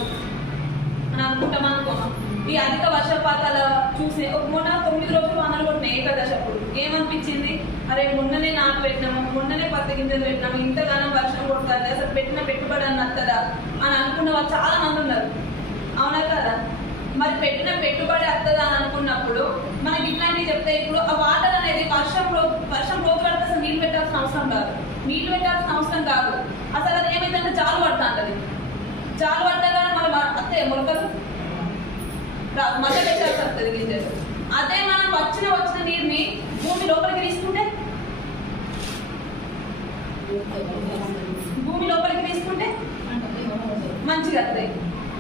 అని అనుకుంటామనుకోమా. ఈ అధిక వర్షపాతాల చూసి మొన్న 9 రోజులు వానలు కొట్టిన ఏకాదశప్పుడు ఏమనిపించింది, అరే మొన్ననే నాటు పెట్టినాము, మొన్ననే పత్తి గింజలు పెట్టినాము, ఇంతగానో వర్షం కొడుతుంది, అసలు పెట్టిన పెట్టుబడి అని వస్తుందా అని అనుకున్న వాళ్ళు చాలా మంది ఉన్నారు. అవునా కదా. మరి పెట్టిన పెట్టుబడి వస్తుందా అని అనుకున్నప్పుడు మనకి ఇట్లాంటివి చెప్తే, ఇప్పుడు ఆ వాటర్ అనేది వర్షం రోజు పడితే అసలు నీళ్ళు పెట్టాల్సిన అవసరం కాదు. అసలు అది ఏమైందంటే జాలు పడతా ఉంటుంది. జాలు పడ్డా కానీ మన అత్తే మొలకలు మళ్ళీ పెట్టాల్సి వస్తుంది గింజలు. అదే మనం వచ్చిన నీరుని భూమి లోపలికి తీసుకుంటే మంచిగా వస్తాయి.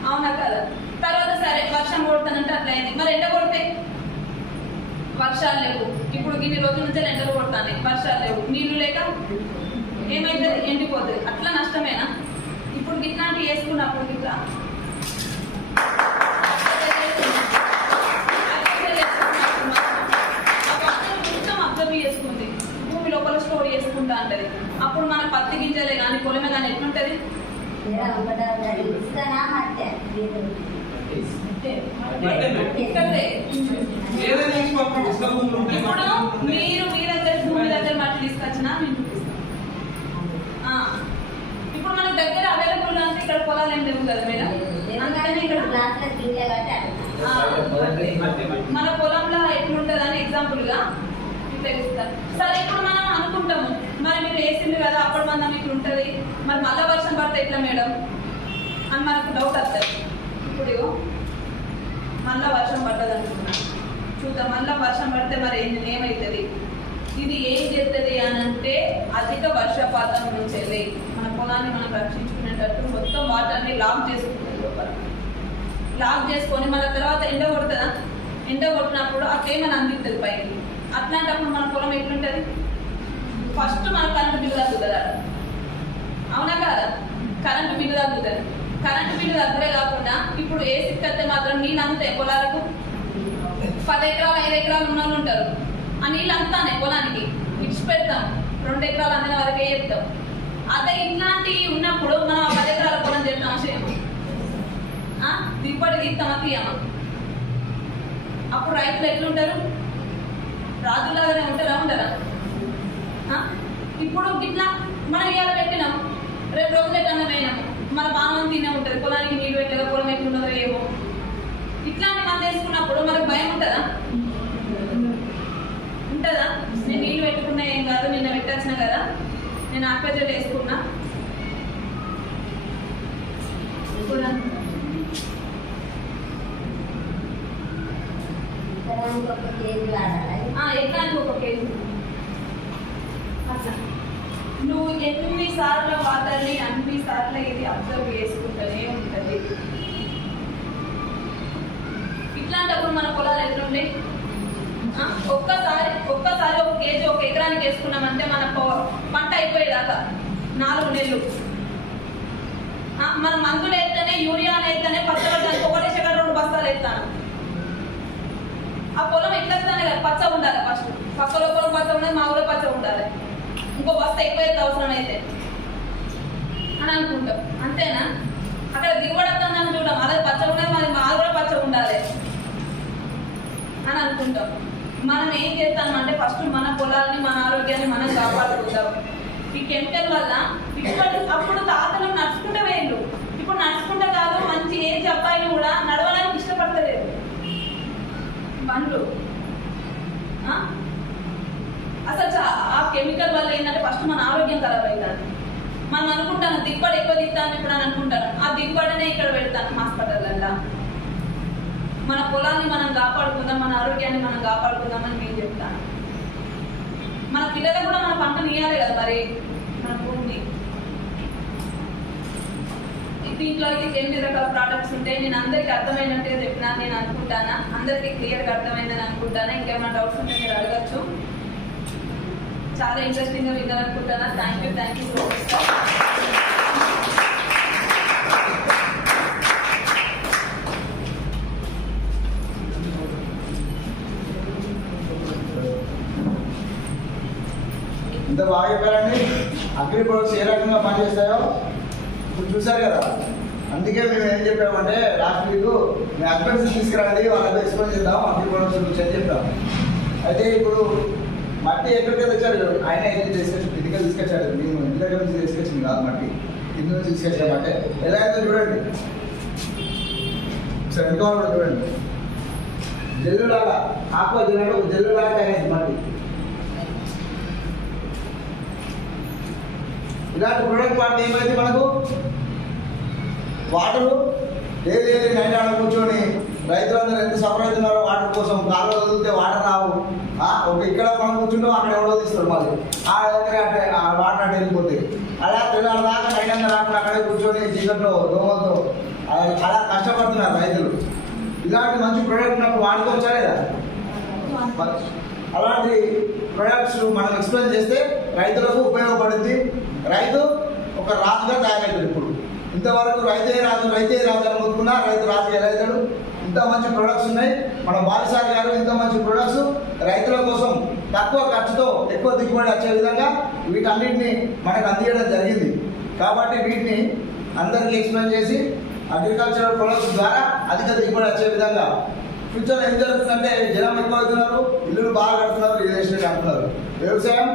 అవునా కదా. తర్వాత సరే వర్షం కొడతానంటే అట్లయింది. మరి ఎండ కొడితే వర్షాలు లేవు. ఇప్పుడు ఇన్ని రోజుల నుంచి ఎండలు కొడతాను, వర్షాలు లేవు, నీళ్లు లేక ఏమైతుంది, ఎండిపోతుంది. అట్లా నష్టమేనా. ఇప్పుడు ఇట్లాంటివి వేసుకున్నప్పుడు ఇట్లా అబ్జర్వ్ చేసుకుంది, భూమి లోపల స్టోర్ చేసుకుంటా అంటది. అప్పుడు మన పత్తి గింజలే కానీ పొలమే కానీ ఎట్లుంటది, ఇప్పుడు మీరు మీ దగ్గర భూమి దగ్గర మట్టి తీసుకొచ్చినా నేను చూపిస్తాను. ఇప్పుడు మనకు దగ్గర అవైలబుల్ అంటే ఇక్కడ పొలాలు ఏం లేవు కదా మేడం, అందుకని ఇక్కడ మన పొలంలో ఎట్లుంటదని ఎగ్జాంపుల్ గా ఇట్లా ఇస్తారు. సరే ఇప్పుడు మనం అనుకుంటాము, మరి మీరు వేసింది కదా అప్పుడు మనం ఇట్లుంటది, మరి మళ్ళా వర్షం పడితే ఎట్లా మేడం అని మనకు డౌట్ వస్తుంది. ఇప్పుడు మళ్ళా వర్షం పడ్డది అనుకున్నాను, చూద్దాం. మళ్ళా వర్షం పడితే మరి ఏమవుతుంది, ఇది ఏం చేస్తుంది అని అంటే అధిక వర్షపాతం నుంచి మన పొలాన్ని మనం రక్షించుకునేటట్టు మొత్తం వాటర్ని లాక్ చేసుకుంటుంది లోపల. లాక్ చేసుకొని మన తర్వాత ఎండ కొడుతుందా, ఎండ కొట్టినప్పుడు ఆ తేమని అందిస్తుంది పైకి. అట్లాంటప్పుడు మన పొలం ఎట్లుంటుంది, ఫస్ట్ మన కరెంటు బిల్లు తగ్గుతుంది. అవునా కాదా, కరెంటు బిల్లు తగ్గుతుంది. కరెంటు బిల్లు తగ్గలే కాకుండా ఇప్పుడు ఏసీ కడితే మాత్రం నీళ్ళు అందుతాయి పొలాలకు. 10 ఎకరాలు 5 ఎకరాలు ఉన్న వాళ్ళు ఉంటారు, ఆ నీళ్ళు అంతానే పొలానికి ఇచ్చి పెడతాం. 2 ఎకరాలు అందిన వరకే చెప్తాం. అదే ఇట్లాంటివి ఉన్నప్పుడు మనం 10 ఎకరాల పొలం చేస్తాం చేయము, దిగుబడి తీస్తామా తీయమా. అప్పుడు రైతులు ఎట్లుంటారు, రాజులాగానే ఉంటారా ఉండరా. ఇప్పుడు ఇట్లా మనం ఇవాళ పెట్టినాం, రేపు రోజులు ఎట్లా పోయినాము, మన బాణం తినే ఉంటుంది, పొలానికి నీళ్ళు పెట్టగా పొలం ఎట్లుండదో ఏమో. ఇట్లాంటి మనం తెలుసుకున్నప్పుడు మనకు భయం ఉంటుందా, ఉంటుందా. నేను నీళ్ళు పెట్టుకున్నా ఏం కాదు, నిన్న పెట్టొచ్చిన కదా, నేను ఆక్వచర్ వేసుకున్నా. ఎకరానికి 1 కేజీ అట్లా. నువ్వు ఎన్నిసార్లు వాళ్ళని అన్నిసార్లు ఇది అబ్జర్వ్ చేసుకుంటూనే ఉంటుంది. ఇట్లాంటప్పుడు మన పొలాలు ఎట్లుండే ఒక్కసారి ఒక కేజీ ఒక ఎకరానికి వేసుకున్నామంటే మన పంట అయిపోయేదాకా 4 నెలలు. మన మందులు వేస్తేనే యూరియాలు వేస్తేనే పచ్చబడ్డానికి ఒకటేసే 2 బస్తాలు వేస్తాను. ఆ పొలం ఎట్లా కదా పచ్చ ఉండాలి. ఫస్ట్ పక్కలో పొలం పచ్చ ఉండాలి, మా ఊళ్ళో పచ్చ ఉండాలి. ఇంకో బస్తా ఎక్కువ అయితే అవసరం అయితే అని అనుకుంటాం. అంతేనా? అక్కడ దిగుబడి వస్తుందని చూడడం అదే పచ్చ ఉండాలి, మరి మా కూడా పచ్చ ఉండాలి అని అనుకుంటాం. మనం ఏం చేస్తామంటే ఫస్ట్ మన పొలాలని మన ఆరోగ్యాన్ని మనం కాపాడుకుంటాం. ఈ కెమికల్ వల్ల అప్పుడు తాతలు నడుచుకుంటే వేళ్ళు, ఇప్పుడు నడుచుకుంటే కాదు మంచి ఏజ్ అబ్బాయిలు కూడా నడవడానికి ఇష్టపడతలేదు. బండ్లు అసలు ఆ కెమికల్ వల్ల ఏంటంటే ఫస్ట్ మన ఆరోగ్యం ఖరాబ్ అవుతుంది. మనం అనుకుంటాను దిగుబడి ఎక్కువ దిగుతాను ఇప్పుడు అని అనుకుంటాను. ఆ దిగుబడినే ఇక్కడ పెడతాను హాస్పిటల్లో. మన పొలాన్ని మనం కాపాడుకుందాం, మన ఆరోగ్యాన్ని మనం కాపాడుకుందామని నేను చెప్తాను. మన పిల్లలకు కూడా మన పంటను ఇవ్వాలి కదా మరి మన భూమిని. దీంట్లో అయితే 8 రకాల ప్రోడక్ట్స్ ఉంటాయి. నేను అందరికీ అర్థమైనట్టుగా చెప్పినా నేను అనుకుంటానా, అందరికీ క్లియర్గా అర్థమైందని అనుకుంటానా. ఇంకేమైనా డౌట్స్ ఉంటే మీరు అడగచ్చు. చాలా ఇంట్రెస్టింగ్గా వినాలనుకుంటానా. Thank you so much. ఇంత బాగా చెప్పారండి. అగ్రి ప్రొడక్ట్స్ ఏ రకంగా పనిచేస్తాయో ఇప్పుడు చూసారు కదా. అందుకే మేము ఏం చెప్పామంటే లాస్ట్ వీక్ మీ హస్బెండ్స్ తీసుకురండి, వాళ్ళతో ఎక్స్ప్లెయిన్ చేద్దాం అగ్రి ప్రొడక్ట్స్ గురించి అని చెప్తాం. అయితే ఇప్పుడు మట్టి ఎక్కడికి తెచ్చాడు ఆయన, అయితే తీసుకొచ్చి ఇంటికి తీసుకొచ్చాడు. మేము ఇంటి దగ్గర నుంచి తీసుకొచ్చింది కాదు, మట్టి కింద నుంచి తీసుకొచ్చామంటే ఎలా అయితే చూడండి సార్. ఇంకా కూడా చూడండి, జల్లులాగా ఆకువ జల్లు జల్లులాగా తయారైంది మట్టి. ఇలాంటి ప్రొడక్ట్ వాడితే ఏమైంది మనకు వాటరు ఏది నైట్ ఆడ కూర్చొని రైతులందరూ ఎంత సఫర్ అవుతున్నారో వాటర్ కోసం. కాలువ వదిలితే వాటర్ రావు. ఒక ఇక్కడ మనం కూర్చుంటాం, అక్కడ ఎవడో తీస్తారు మళ్ళీ ఆ వాటర్ అటు వెళ్ళిపోతాయి. అలా తెల్లారిదాకా నైట్ అంతా రాకుండా అక్కడే కూర్చొని చీకట్లో దోమలతో అలా కష్టపడుతున్నారు రైతులు. ఇలాంటి మంచి ప్రొడక్ట్ ఉన్నప్పుడు వాడుకోవచ్చా లేదా? అలాంటి ప్రొడక్ట్స్ మనం ఎక్స్ప్లెయిన్ చేస్తే రైతులకు ఉపయోగపడుద్ది. రైతు ఒక రాజుగా తయారవుతాడు. ఇప్పుడు ఇంతవరకు రైతే రాజు అని మొత్తుకున్నా రైతు రాజు ఎలా అవుతాడు? ఇంత మంచి ప్రొడక్ట్స్ ఉన్నాయి. మన బాలసారి గారు ఇంత మంచి ప్రొడక్ట్స్ రైతుల కోసం తక్కువ ఖర్చుతో ఎక్కువ దిగుబడి వచ్చే విధంగా వీటన్నిటిని మనకు అందించడం జరిగింది. కాబట్టి వీటిని అందరికీ ఎక్స్ప్లెయిన్ చేసి అగ్రికల్చరల్ ప్రొడక్ట్స్ ద్వారా అధిక దిగుబడి వచ్చే విధంగా ఫ్యూచర్ ఏం జరుగుతుందంటే జనం ఎక్కువ అవుతున్నారు, ఇల్లులు బాగా కడుతున్నారు, రియల్ ఎస్టేట్ అంటున్నారు. వ్యవసాయం